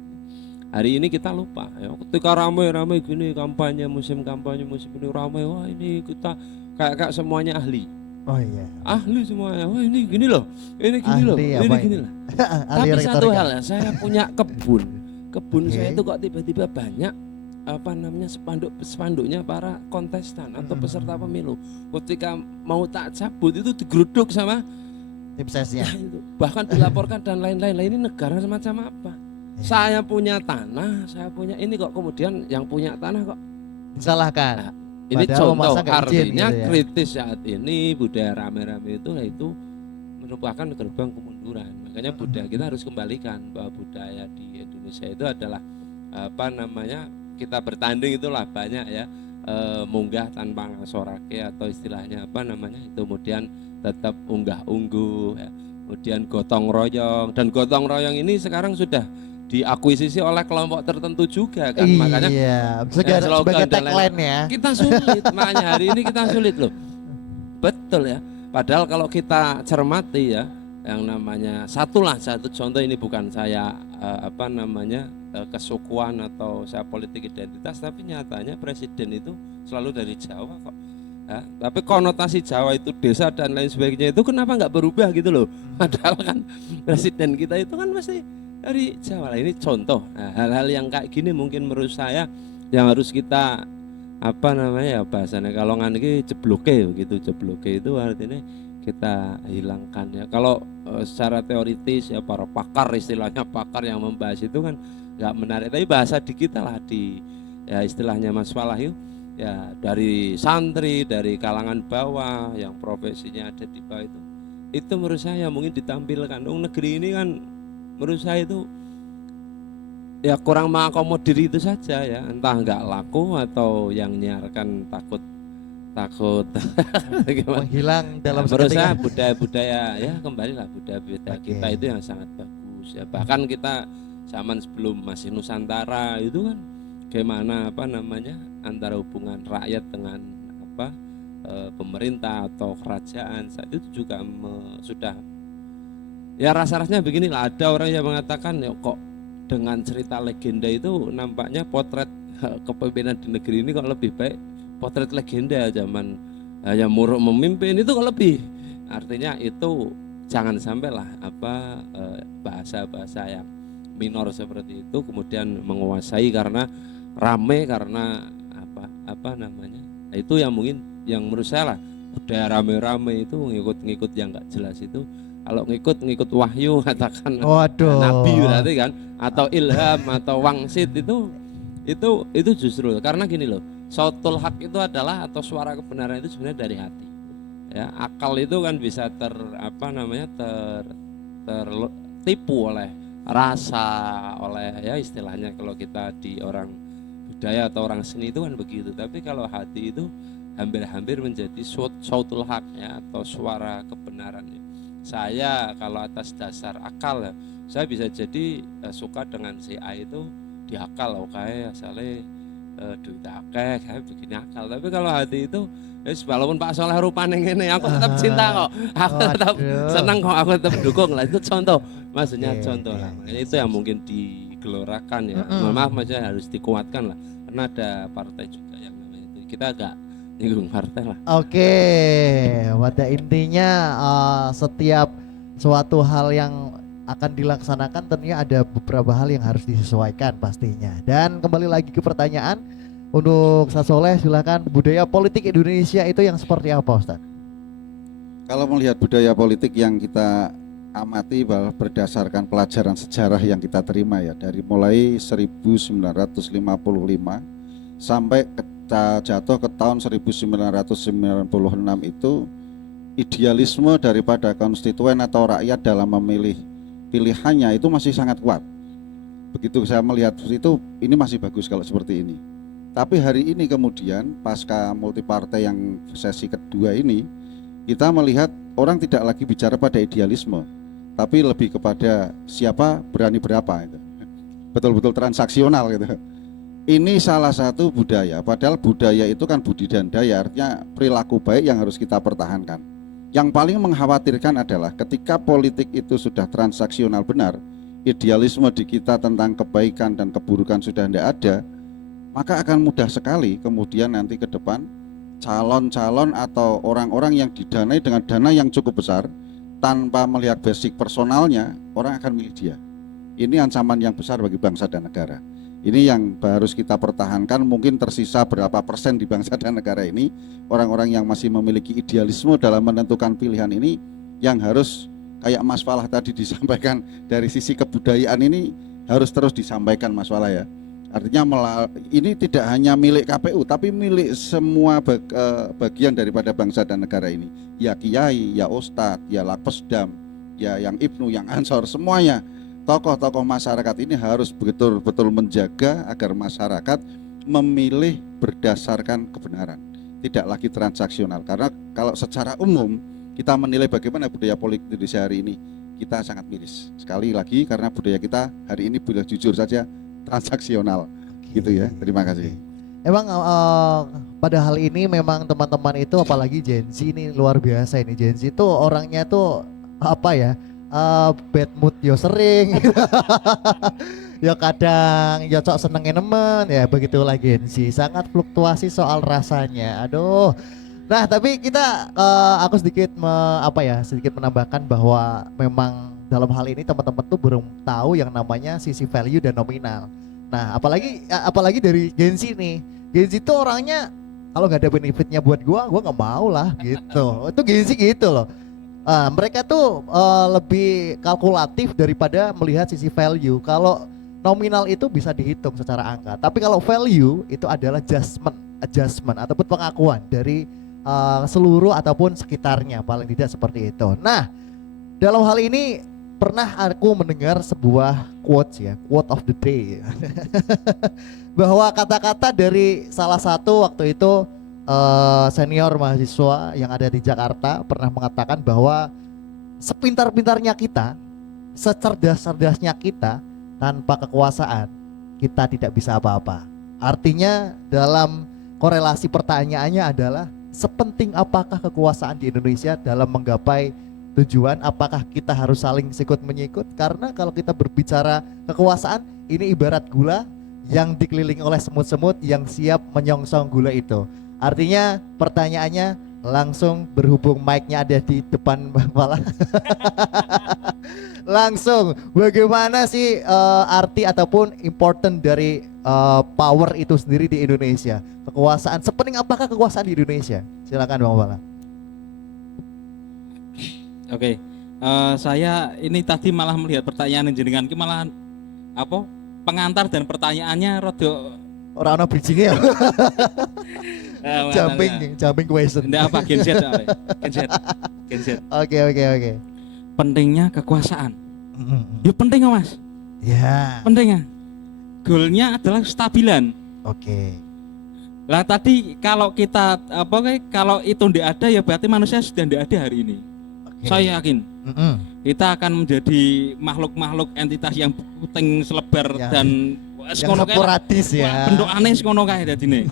Hari ini kita lupa, ya, ketika ramai gini musim kampanye ini ramai, wah ini kita kayak semuanya ahli. Ahli semuanya. Wah ini gini loh, ini gini loh, ini gini lah. Tapi satu hal ya, saya punya kebun saya itu kok tiba-tiba banyak apa namanya spanduknya para kontestan atau peserta pemilu. Ketika mau tak cabut itu digeruduk sama tim sesnya. Bahkan dilaporkan dan lain-lain. Ini negara semacam apa? Saya punya tanah, saya punya ini kok kemudian yang punya tanah kok disalahkan. Nah, ini contoh artinya gitu ya. Kritis saat ini budaya rame-rame itu merupakan gerbang kemunduran. Makanya budaya kita harus kembalikan bahwa budaya di Indonesia itu adalah apa namanya, kita bertanding itulah banyak ya, munggah tanpa ngasorake atau istilahnya apa namanya itu, kemudian tetap unggah-ungguh ya. Kemudian gotong royong, dan gotong royong ini sekarang sudah diakuisisi oleh kelompok tertentu juga kan, makanya sebagai tagline ya. Kita sulit, makanya hari ini kita sulit loh. Betul ya. Padahal kalau kita cermati ya, yang namanya satu contoh, ini bukan saya apa namanya kesukuan atau saya politik identitas, tapi nyatanya presiden itu selalu dari Jawa kok. Ya, tapi konotasi Jawa itu desa dan lain sebagainya itu kenapa nggak berubah gitu loh? Padahal kan presiden kita itu kan masih dari Jawa. Ini contoh. Nah, hal-hal yang kayak gini mungkin menurut saya yang harus kita apa namanya ya bahasanya kalau nganiki jebloke gitu. Jebloke itu artinya kita hilangkan ya. Kalau secara teoritis ya para pakar, istilahnya pakar yang membahas itu kan nggak menarik. Tapi bahasa di kita lah, di ya istilahnya Mas Wahyu ya, dari santri, dari kalangan bawah yang profesinya ada di bawah itu menurut saya mungkin ditampilkan. Negeri ini kan menurut saya itu ya kurang mengakomodir itu saja ya, entah nggak laku atau yang nyiarkan takut menghilang dalam menurut saya budaya ya kembalilah budaya kita itu yang sangat bagus ya. Bahkan kita zaman sebelum masih Nusantara itu kan gimana apa namanya antara hubungan rakyat dengan apa pemerintah atau kerajaan saat itu juga sudah ya rasa-rasanya beginilah. Ada orang yang mengatakan ya kok dengan cerita legenda itu nampaknya potret kepemimpinan di negeri ini kok lebih baik potret legenda zaman yang Muruk memimpin itu kok lebih. Artinya itu jangan sampailah apa bahasa-bahasa yang minor seperti itu kemudian menguasai karena rame, karena apa namanya. Nah, itu yang mungkin yang menurut saya lah budaya rame-rame itu ngikut yang nggak jelas itu. Kalau ngikut wahyu katakan nabi berarti kan, atau ilham atau wangsit itu justru karena gini loh, sautul hak itu adalah atau suara kebenaran itu sebenarnya dari hati ya. Akal itu kan bisa tertipu oleh rasa, oleh ya istilahnya kalau kita di orang budaya atau orang seni itu kan begitu. Tapi kalau hati itu hampir menjadi sautul hak ya, atau suara kebenaran ya. Saya kalau atas dasar akal ya, saya bisa jadi suka dengan si A itu lebih akal oke asalnya duit akeh kayak begini akal. Tapi kalau hati itu walaupun Pak Soleh rupane ngene aku tetap cinta kok. Aku tetap senang kok, aku tetap dukung lah. Itu contoh. Maksudnya contoh lah. Itu yang mungkin digelorakan ya. Maaf maksudnya harus dikuatkan lah. Karena ada partai juga yang namanya itu. Kita agak nyinggung partai lah. Oke, pada intinya setiap suatu hal yang akan dilaksanakan tentunya ada beberapa hal yang harus disesuaikan pastinya. Dan kembali lagi ke pertanyaan untuk Ustaz Soleh, silakan, budaya politik Indonesia itu yang seperti apa, Ustaz? Kalau melihat budaya politik yang kita amati bahwa berdasarkan pelajaran sejarah yang kita terima ya, dari mulai 1955 sampai jatuh ke tahun 1996 itu, idealisme daripada konstituen atau rakyat dalam memilih pilihannya itu masih sangat kuat. Begitu saya melihat itu, ini masih bagus kalau seperti ini. Tapi hari ini kemudian pasca multipartai yang sesi kedua ini, kita melihat orang tidak lagi bicara pada idealisme, tapi lebih kepada siapa berani berapa itu. Betul-betul transaksional gitu. Ini salah satu budaya, padahal budaya itu kan budi dan daya, artinya perilaku baik yang harus kita pertahankan. Yang paling mengkhawatirkan adalah ketika politik itu sudah transaksional benar, idealisme di kita tentang kebaikan dan keburukan sudah tidak ada, maka akan mudah sekali kemudian nanti ke depan calon-calon atau orang-orang yang didanai dengan dana yang cukup besar tanpa melihat basic personalnya, orang akan milih dia. Ini ancaman yang besar bagi bangsa dan negara. Ini yang harus kita pertahankan. Mungkin tersisa berapa persen di bangsa dan negara ini orang-orang yang masih memiliki idealisme dalam menentukan pilihan ini, yang harus kayak Mas Falah tadi disampaikan, dari sisi kebudayaan ini harus terus disampaikan Mas Falah ya. Artinya ini tidak hanya milik KPU tapi milik semua bagian daripada bangsa dan negara ini. Ya kiai, ya ustadz, ya lakpesdam, ya yang Ibnu, yang Ansor, semuanya tokoh-tokoh masyarakat ini harus betul-betul menjaga agar masyarakat memilih berdasarkan kebenaran, tidak lagi transaksional. Karena kalau secara umum kita menilai bagaimana budaya politik Indonesia hari ini, kita sangat miris. Sekali lagi karena budaya kita hari ini, boleh jujur saja, transaksional. Gitu ya. Terima kasih. Emang pada hal ini memang teman-teman itu, apalagi Gen Z ini luar biasa ini. Gen Z itu orangnya tuh apa ya? Bad mood yo sering. Ya kadang ya cok senengin nemen ya, begitulah Gen Z, sangat fluktuasi soal rasanya. Aduh. Nah, tapi kita aku sedikit sedikit menambahkan bahwa memang dalam hal ini teman-teman tuh belum tahu yang namanya sisi value dan nominal. Nah, apalagi dari Gen Z nih. Gen Z itu orangnya kalau nggak ada benefitnya buat gua nggak mau lah gitu. Itu Gen Z gitu loh. Mereka tuh lebih kalkulatif daripada melihat sisi value. Kalau nominal itu bisa dihitung secara angka, tapi kalau value itu adalah adjustment ataupun pengakuan dari seluruh ataupun sekitarnya, paling tidak seperti itu. Nah, dalam hal ini pernah aku mendengar sebuah quote of the day bahwa kata-kata dari salah satu waktu itu senior mahasiswa yang ada di Jakarta pernah mengatakan bahwa sepintar-pintarnya kita, secerdas-cerdasnya kita, tanpa kekuasaan kita tidak bisa apa-apa. Artinya dalam korelasi pertanyaannya adalah sepenting apakah kekuasaan di Indonesia dalam menggapai tujuan, apakah kita harus saling sikut menyikut? Karena kalau kita berbicara kekuasaan, ini ibarat gula yang dikelilingi oleh semut-semut yang siap menyongsong gula itu. Artinya pertanyaannya langsung, berhubung mic-nya ada di depan Bang Falah. Langsung, bagaimana sih arti ataupun important dari power itu sendiri di Indonesia? Kekuasaan, sepenting apakah kekuasaan di Indonesia? Silakan Bang Falah. Oke, saya ini tadi malah melihat pertanyaan jenengan ki malah apa? Pengantar dan pertanyaannya rada orang bridging ya. Jumping question. Enggak apa, Gen Z. Oke. Pentingnya kekuasaan. Ya penting Mas. Ya. Pentingnya. Goalnya adalah stabilan. Oke. Lah tadi kalau kita kalau itu tidak ada ya berarti manusia sudah tidak ada hari ini. Saya yakin kita akan menjadi makhluk-makhluk entitas yang puting selebar dan Yang sporadis ya. Bentuk aneh ngono kae dadine.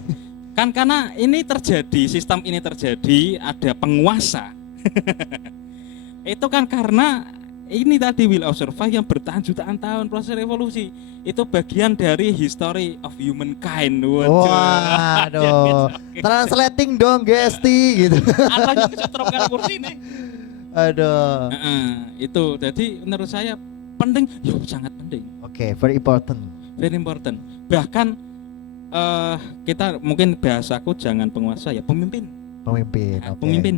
Kan karena ini terjadi, sistem ini terjadi, ada penguasa. Itu kan karena ini tadi will of survive yang bertahan jutaan tahun, proses revolusi. Itu bagian dari history of humankind. Waduh. Translating dong Gesti gitu. Atau yang kesetrum kursi nih. Aduh. Itu jadi menurut saya penting, sangat penting. Oke, very important. Very important. Bahkan kita mungkin bahasaku jangan penguasa ya, pemimpin. Pemimpin. Nah, pemimpin.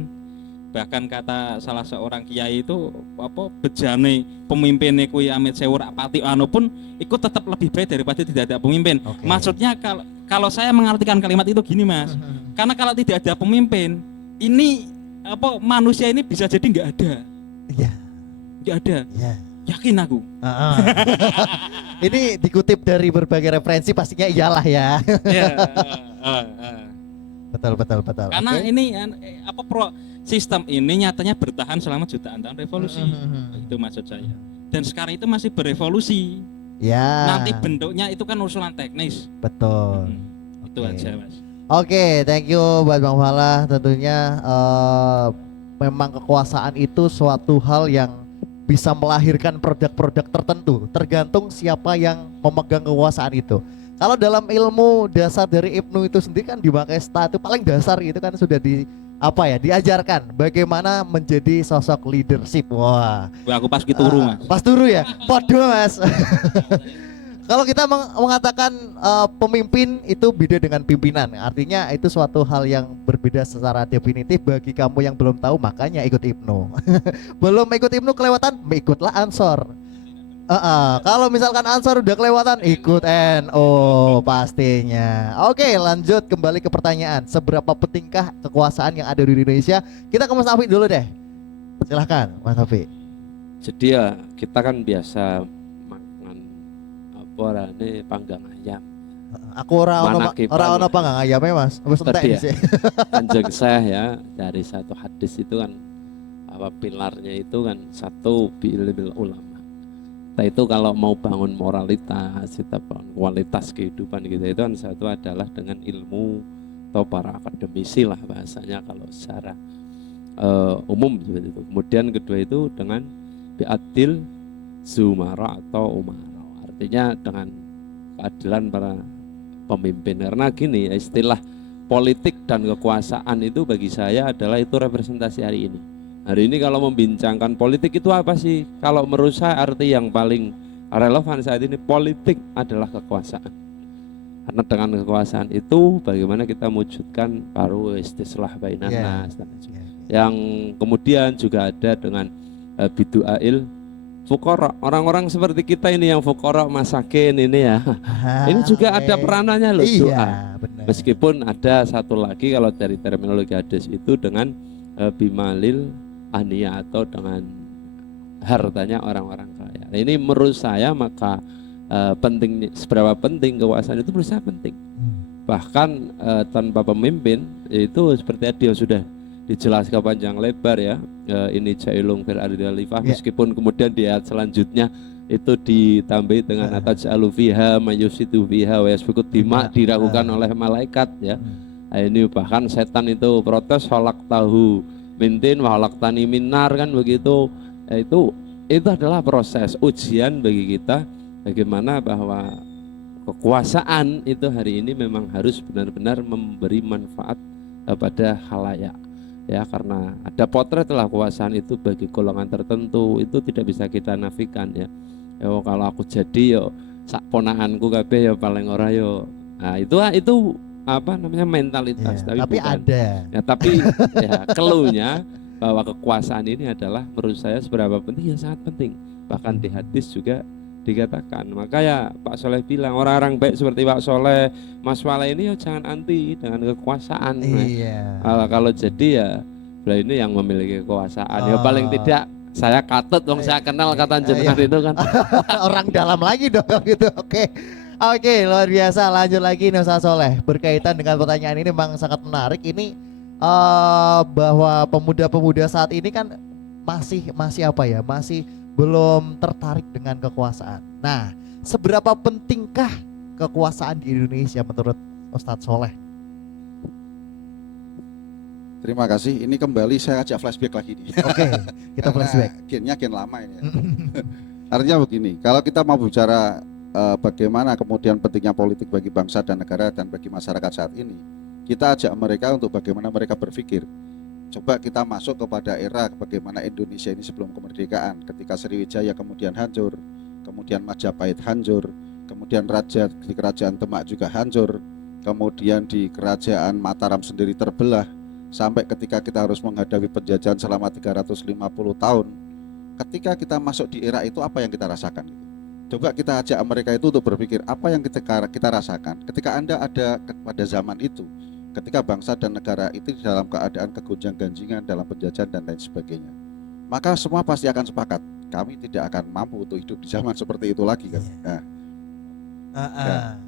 Bahkan kata salah seorang kiai itu apa bejane pemimpinnya kuwi amit sewu rak pati anu pun ikut tetap lebih baik daripada tidak ada pemimpin. Maksudnya kalau saya mengartikan kalimat itu gini Mas. Karena kalau tidak ada pemimpin, ini apa manusia ini bisa jadi nggak ada. Iya. Nggak ada. Iya. Yakin aku. Ini dikutip dari berbagai referensi, pastinya iyalah ya. Betul. Karena ini sistem ini nyatanya bertahan selama jutaan tahun revolusi. Itu maksud saya. Dan sekarang itu masih berevolusi. Ya. Nanti bentuknya itu kan usulan teknis. Betul. Itu aja Mas. Oke, thank you buat Bang Fala. Tentunya memang kekuasaan itu suatu hal yang bisa melahirkan produk-produk tertentu, tergantung siapa yang memegang kekuasaan itu. Kalau dalam ilmu dasar dari Ibnu itu sendiri kan di Makesta itu paling dasar itu kan sudah diajarkan bagaimana menjadi sosok leadership. Wah, aku pas gitu turu Mas. Pas turu ya, podo Mas. Kalau kita mengatakan pemimpin itu beda dengan pimpinan, artinya itu suatu hal yang berbeda secara definitif. Bagi kamu yang belum tahu, makanya ikut Ibnu. Belum ikut Ibnu kelewatan, ikutlah Ansor. Kalau misalkan Ansor udah kelewatan, ikut NO pastinya. Oke, lanjut kembali ke pertanyaan. Seberapa pentingkah kekuasaan yang ada di Indonesia? Kita ke Mas Afi dulu deh. Silahkan Mas Afi. Jadi ya kita kan biasa ini panggang ayam. Aku orang panggang ayamnya Mas. Wis entek sih. Kanjeng Syekh ya, dari satu hadis itu kan pilarnya itu kan satu bil ulama. Nah itu kalau mau bangun moralitas, kita bangun kualitas kehidupan gitu, itu kan satu adalah dengan ilmu atau para akademisi lah bahasanya kalau secara umum seperti itu. Kemudian kedua itu dengan bi'adil zumara atau umara. Artinya dengan keadilan para pemimpin. Karena gini, istilah politik dan kekuasaan itu bagi saya adalah itu representasi hari ini. Hari ini kalau membincangkan politik itu apa sih? Kalau menurut saya arti yang paling relevan saat ini, politik adalah kekuasaan. Karena dengan kekuasaan itu bagaimana kita mewujudkan paru istislah bainan nas. Yang kemudian juga ada dengan bidu'ail fukara, orang-orang seperti kita ini yang fukara masakin ini ya. Ini juga ada peranannya loh, doa. Benar. Meskipun ada satu lagi kalau dari terminologi hadis itu dengan bimalil ania atau dengan hartanya orang-orang kaya. Nah, ini menurut saya maka penting, seberapa penting kekuasaan itu menurut saya penting. Bahkan tanpa pemimpin itu seperti tadi yang sudah dijelaskan panjang lebar ya, ini jailung fil ardi khalifah, meskipun kemudian di ayat selanjutnya itu ditambahi dengan ataj'alu fiha mayusitu fiha wa yasfiku dima, diragukan oleh malaikat ya. Nah, ini bahkan setan itu protes halak tahu mintin wa halak tani minar kan begitu. Ya, itu adalah proses ujian bagi kita bagaimana bahwa kekuasaan itu hari ini memang harus benar-benar memberi manfaat pada khalayak. Ya, karena ada potret lah kekuasaan itu bagi golongan tertentu itu tidak bisa kita nafikan ya. Kalau aku jadi yo sak ponakanku kabeh ya paling ora yo. Nah, itu apa namanya mentalitas, tapi bukan, ada. Ya, tapi ya keluhnya bahwa kekuasaan ini adalah menurut saya seberapa penting, ya sangat penting. Bahkan di hadis juga dikatakan. Maka ya Pak Soleh bilang orang-orang baik seperti Pak Soleh, Mas Wala ini ya jangan anti dengan kekuasaan. Kalau jadi ya ini yang memiliki kekuasaan. Ya paling tidak saya katut dong, saya kenal kata jenengan itu kan. Orang dalam lagi dong gitu. Oke, luar biasa. Lanjut lagi nih Ustaz Soleh. Berkaitan dengan pertanyaan ini memang sangat menarik. Ini bahwa pemuda-pemuda saat ini kan masih apa ya? Masih belum tertarik dengan kekuasaan. Nah, seberapa pentingkah kekuasaan di Indonesia menurut Ustadz Soleh? Terima kasih. Ini kembali saya ajak flashback lagi nih. Oke, kita flashback. Gennya gen lama ini. Artinya begini, kalau kita mau bicara bagaimana kemudian pentingnya politik bagi bangsa dan negara dan bagi masyarakat saat ini, kita ajak mereka untuk bagaimana mereka berpikir. Coba kita masuk kepada era bagaimana Indonesia ini sebelum kemerdekaan, ketika Sriwijaya kemudian hancur, kemudian Majapahit hancur, kemudian raja di kerajaan Demak juga hancur, kemudian di kerajaan Mataram sendiri terbelah, sampai ketika kita harus menghadapi penjajahan selama 350 tahun. Ketika kita masuk di era itu, apa yang kita rasakan? Coba kita ajak mereka itu untuk berpikir, apa yang kita rasakan ketika Anda ada pada zaman itu, ketika bangsa dan negara itu dalam keadaan kegonjang-ganjingan dalam penjajahan dan lain sebagainya. Maka semua pasti akan sepakat, kami tidak akan mampu untuk hidup di zaman seperti itu lagi kan.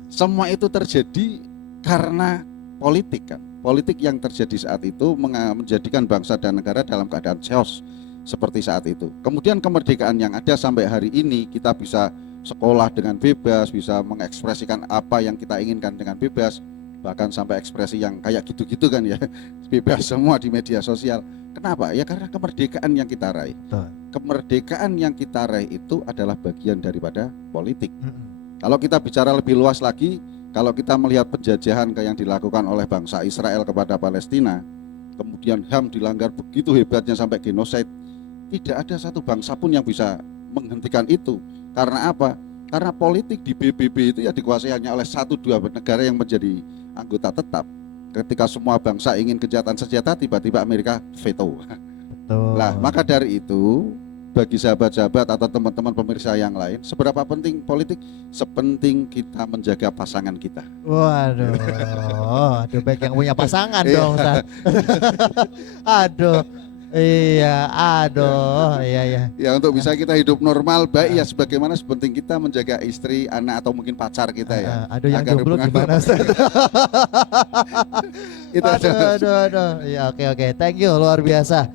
Semua itu terjadi karena politik kan. Politik yang terjadi saat itu menjadikan bangsa dan negara dalam keadaan chaos seperti saat itu. Kemudian kemerdekaan yang ada sampai hari ini, kita bisa sekolah dengan bebas, bisa mengekspresikan apa yang kita inginkan dengan bebas, bahkan sampai ekspresi yang kayak gitu-gitu kan ya, bebas semua di media sosial. Kenapa? Ya karena kemerdekaan yang kita raih. Kemerdekaan yang kita raih itu adalah bagian daripada politik. Kalau kita bicara lebih luas lagi, kalau kita melihat penjajahan yang dilakukan oleh bangsa Israel kepada Palestina, kemudian HAM dilanggar begitu hebatnya sampai genosid, tidak ada satu bangsa pun yang bisa menghentikan itu. Karena apa? Karena politik di PBB itu ya dikuasai hanya oleh 1-2 negara yang menjadi anggota tetap. Ketika semua bangsa ingin gencatan senjata, tiba-tiba Amerika veto. Betul. Nah, maka dari itu, bagi sahabat-sahabat atau teman-teman pemirsa yang lain, seberapa penting politik? Sepenting kita menjaga pasangan kita. Waduh, aduh baik yang punya pasangan dong, Ustaz. Aduh, iya, aduh, iya. Ya untuk bisa kita hidup normal, baik ya sebagaimana sepenting kita menjaga istri, anak atau mungkin pacar kita ya. Aduh yang jomblo gimana, Ustaz? Aduh. Ya oke, thank you, luar biasa.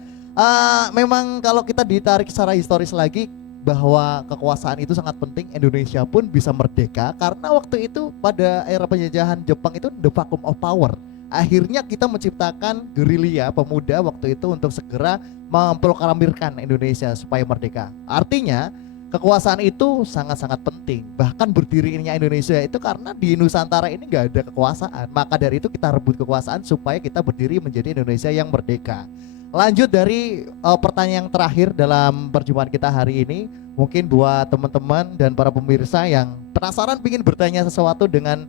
Memang kalau kita ditarik secara historis lagi, bahwa kekuasaan itu sangat penting. Indonesia pun bisa merdeka karena waktu itu pada era penjajahan Jepang itu the vacuum of power. Akhirnya kita menciptakan gerilya pemuda waktu itu untuk segera memproklamirkan Indonesia supaya merdeka. Artinya kekuasaan itu sangat-sangat penting. Bahkan berdirinya Indonesia itu karena di Nusantara ini gak ada kekuasaan. Maka dari itu kita rebut kekuasaan supaya kita berdiri menjadi Indonesia yang merdeka. Lanjut dari pertanyaan yang terakhir dalam perjumpaan kita hari ini, mungkin buat teman-teman dan para pemirsa yang penasaran ingin bertanya sesuatu dengan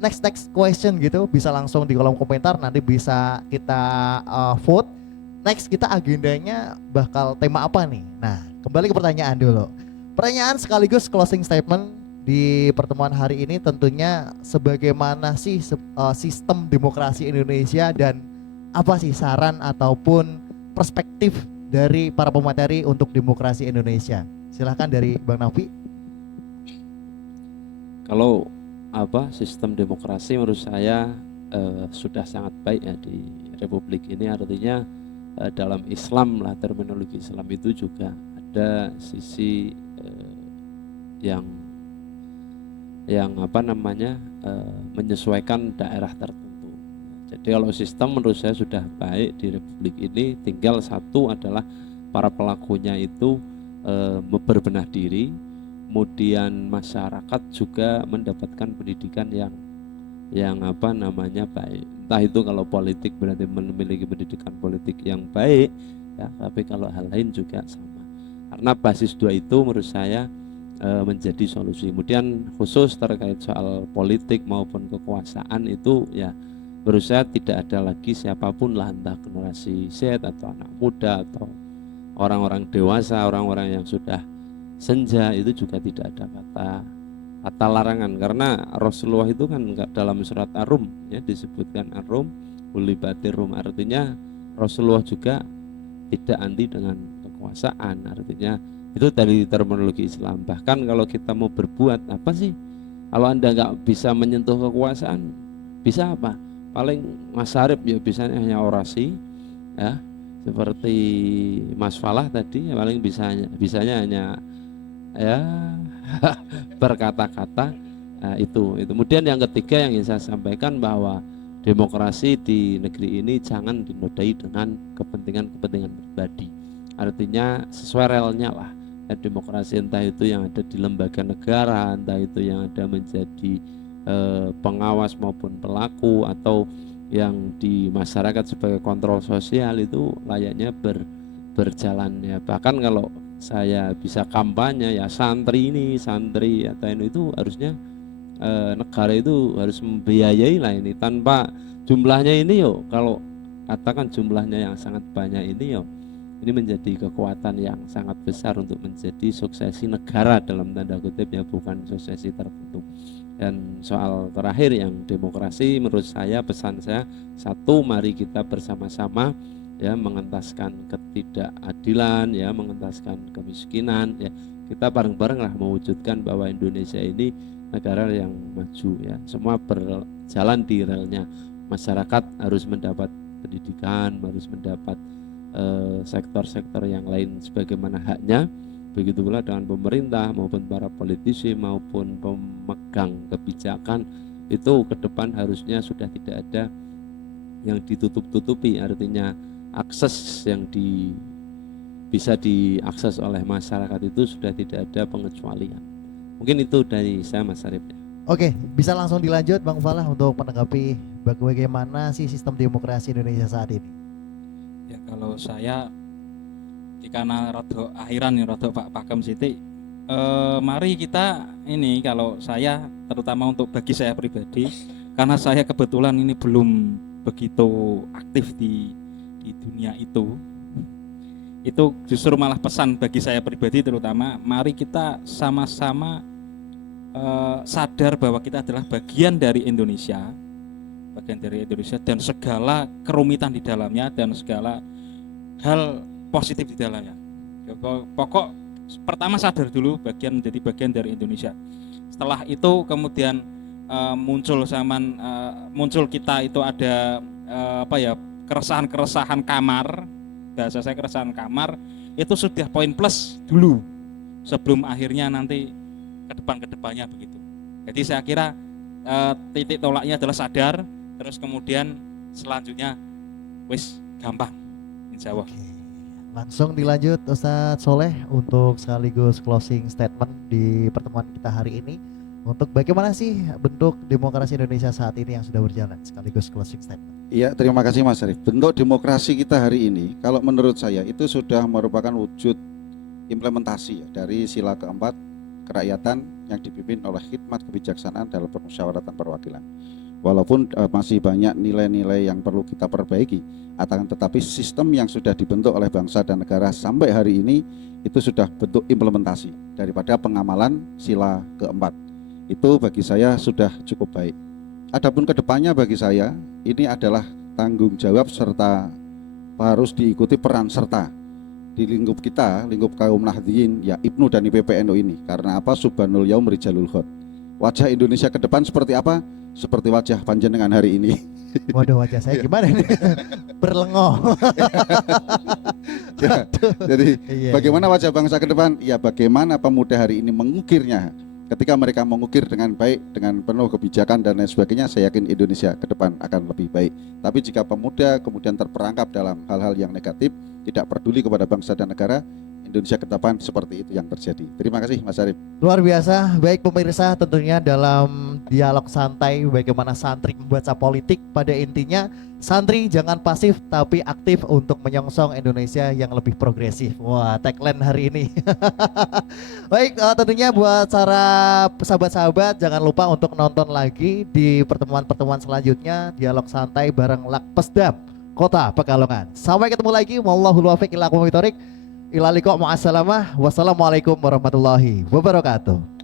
next question gitu, bisa langsung di kolom komentar, nanti bisa kita vote. Next kita agendanya bakal tema apa nih? Nah, kembali ke pertanyaan dulu. Pertanyaan sekaligus closing statement di pertemuan hari ini, tentunya sebagaimana sih sistem demokrasi Indonesia dan apa sih saran ataupun perspektif dari para pemateri untuk demokrasi Indonesia? Silahkan dari Bang Nafi. Kalau sistem demokrasi menurut saya sudah sangat baik ya di Republik ini. Artinya dalam Islam lah, terminologi Islam itu juga ada sisi yang menyesuaikan daerah tertentu. Jadi kalau sistem menurut saya sudah baik di Republik ini, tinggal satu adalah para pelakunya itu berbenah diri, kemudian masyarakat juga mendapatkan pendidikan yang baik. Entah itu kalau politik berarti memiliki pendidikan politik yang baik ya, tapi kalau hal lain juga sama. Karena basis dua itu menurut saya menjadi solusi. Kemudian khusus terkait soal politik maupun kekuasaan itu ya, menurut saya tidak ada lagi siapapun lah, entah generasi Z atau anak muda atau orang-orang dewasa, orang-orang yang sudah senja, itu juga tidak ada kata larangan. Karena Rasulullah itu kan dalam surat Ar-Rum ya disebutkan Ar-Rum ulibatir rum, artinya Rasulullah juga tidak anti dengan kekuasaan. Artinya itu dari terminologi Islam. Bahkan kalau kita mau berbuat apa sih, kalau Anda nggak bisa menyentuh kekuasaan, bisa apa? Paling Mas Arif ya bisanya hanya orasi ya, seperti Mas Falah tadi ya, paling bisanya hanya ya berkata-kata. Itu. Kemudian yang ketiga yang ingin saya sampaikan bahwa demokrasi di negeri ini jangan dinodai dengan kepentingan pribadi. Artinya sesuai realnya lah. Demokrasi entah itu yang ada di lembaga negara, entah itu yang ada menjadi pengawas maupun pelaku, atau yang di masyarakat sebagai kontrol sosial, itu layaknya berjalan ya. Bahkan kalau saya bisa kampanye ya santri atau itu harusnya negara itu harus membiayai lah ini. Tanpa jumlahnya ini kalau katakan jumlahnya yang sangat banyak ini ini menjadi kekuatan yang sangat besar untuk menjadi suksesi negara dalam tanda kutip ya, bukan suksesi tertentu. Dan soal terakhir yang demokrasi, menurut saya pesan saya satu, mari kita bersama-sama ya mengentaskan ketidakadilan ya, mengentaskan kemiskinan ya. Kita bareng-bareng lah mewujudkan bahwa Indonesia ini negara yang maju ya. Semua berjalan di relnya. Masyarakat harus mendapat pendidikan, harus mendapat sektor-sektor yang lain sebagaimana haknya. Begitu pula dengan pemerintah maupun para politisi maupun pemegang kebijakan, itu ke depan harusnya sudah tidak ada yang ditutup-tutupi. Artinya akses yang bisa diakses oleh masyarakat itu sudah tidak ada pengecualian. Mungkin itu dari saya, Mas Arif. Oke, bisa langsung dilanjut Bang Falah untuk menanggapi bagaimana sih sistem demokrasi Indonesia saat ini? Ya kalau saya karena rada akhiran ya, rada Pak Pakem Siti, mari kita ini, kalau saya terutama untuk bagi saya pribadi, karena saya kebetulan ini belum begitu aktif di dunia itu justru malah pesan bagi saya pribadi terutama, mari kita sama-sama sadar bahwa kita adalah bagian dari Indonesia dan segala kerumitan di dalamnya dan segala hal positif di dalamnya. Pokok pertama sadar dulu menjadi bagian dari Indonesia. Setelah itu kemudian muncul kita itu ada keresahan kamar, bahasa saya keresahan kamar, itu sudah poin plus dulu sebelum akhirnya nanti ke depannya begitu. Jadi saya kira titik tolaknya adalah sadar, terus kemudian selanjutnya wis gampang insya Allah. Langsung dilanjut Ustadz Soleh untuk sekaligus closing statement di pertemuan kita hari ini, untuk bagaimana sih bentuk demokrasi Indonesia saat ini yang sudah berjalan, sekaligus closing statement. Iya, terima kasih Mas Arif. Bentuk demokrasi kita hari ini, kalau menurut saya itu sudah merupakan wujud implementasi dari sila keempat kerakyatan yang dipimpin oleh hikmat kebijaksanaan dalam permusyawaratan perwakilan. Walaupun masih banyak nilai-nilai yang perlu kita perbaiki, akan tetapi sistem yang sudah dibentuk oleh bangsa dan negara sampai hari ini itu sudah bentuk implementasi daripada pengamalan sila keempat. Itu bagi saya sudah cukup baik. Adapun kedepannya bagi saya ini adalah tanggung jawab serta harus diikuti peran serta di lingkup kita, lingkup kaum Nahdliyin ya IPNU dan IPPNU ini. Karena apa? Subhanul Yaum Rijalul Khot. Wajah Indonesia ke depan seperti apa? Seperti wajah panjenengan hari ini. Waduh, wajah saya gimana nih? Berlengoh. Ya, jadi bagaimana wajah bangsa ke depan? Ya bagaimana pemuda hari ini mengukirnya. Ketika mereka mengukir dengan baik, dengan penuh kebijakan dan lain sebagainya, saya yakin Indonesia ke depan akan lebih baik. Tapi jika pemuda kemudian terperangkap dalam hal-hal yang negatif, tidak peduli kepada bangsa dan negara, Indonesia ke depan seperti itu yang terjadi. Terima kasih Mas Arif. Luar biasa. Baik pemirsa, tentunya dalam dialog santai bagaimana santri membaca politik, pada intinya santri jangan pasif tapi aktif untuk menyongsong Indonesia yang lebih progresif. Wah, tagline hari ini. Baik, tentunya buat para sahabat-sahabat jangan lupa untuk nonton lagi di pertemuan-pertemuan selanjutnya dialog santai bareng Lakpesdam Kota Pekalongan. Sampai ketemu lagi. Wallahul muwaffiq ila aqwamit thoriq. Ilaliko ma'assalamah. Wassalamualaikum warahmatullahi wabarakatuh.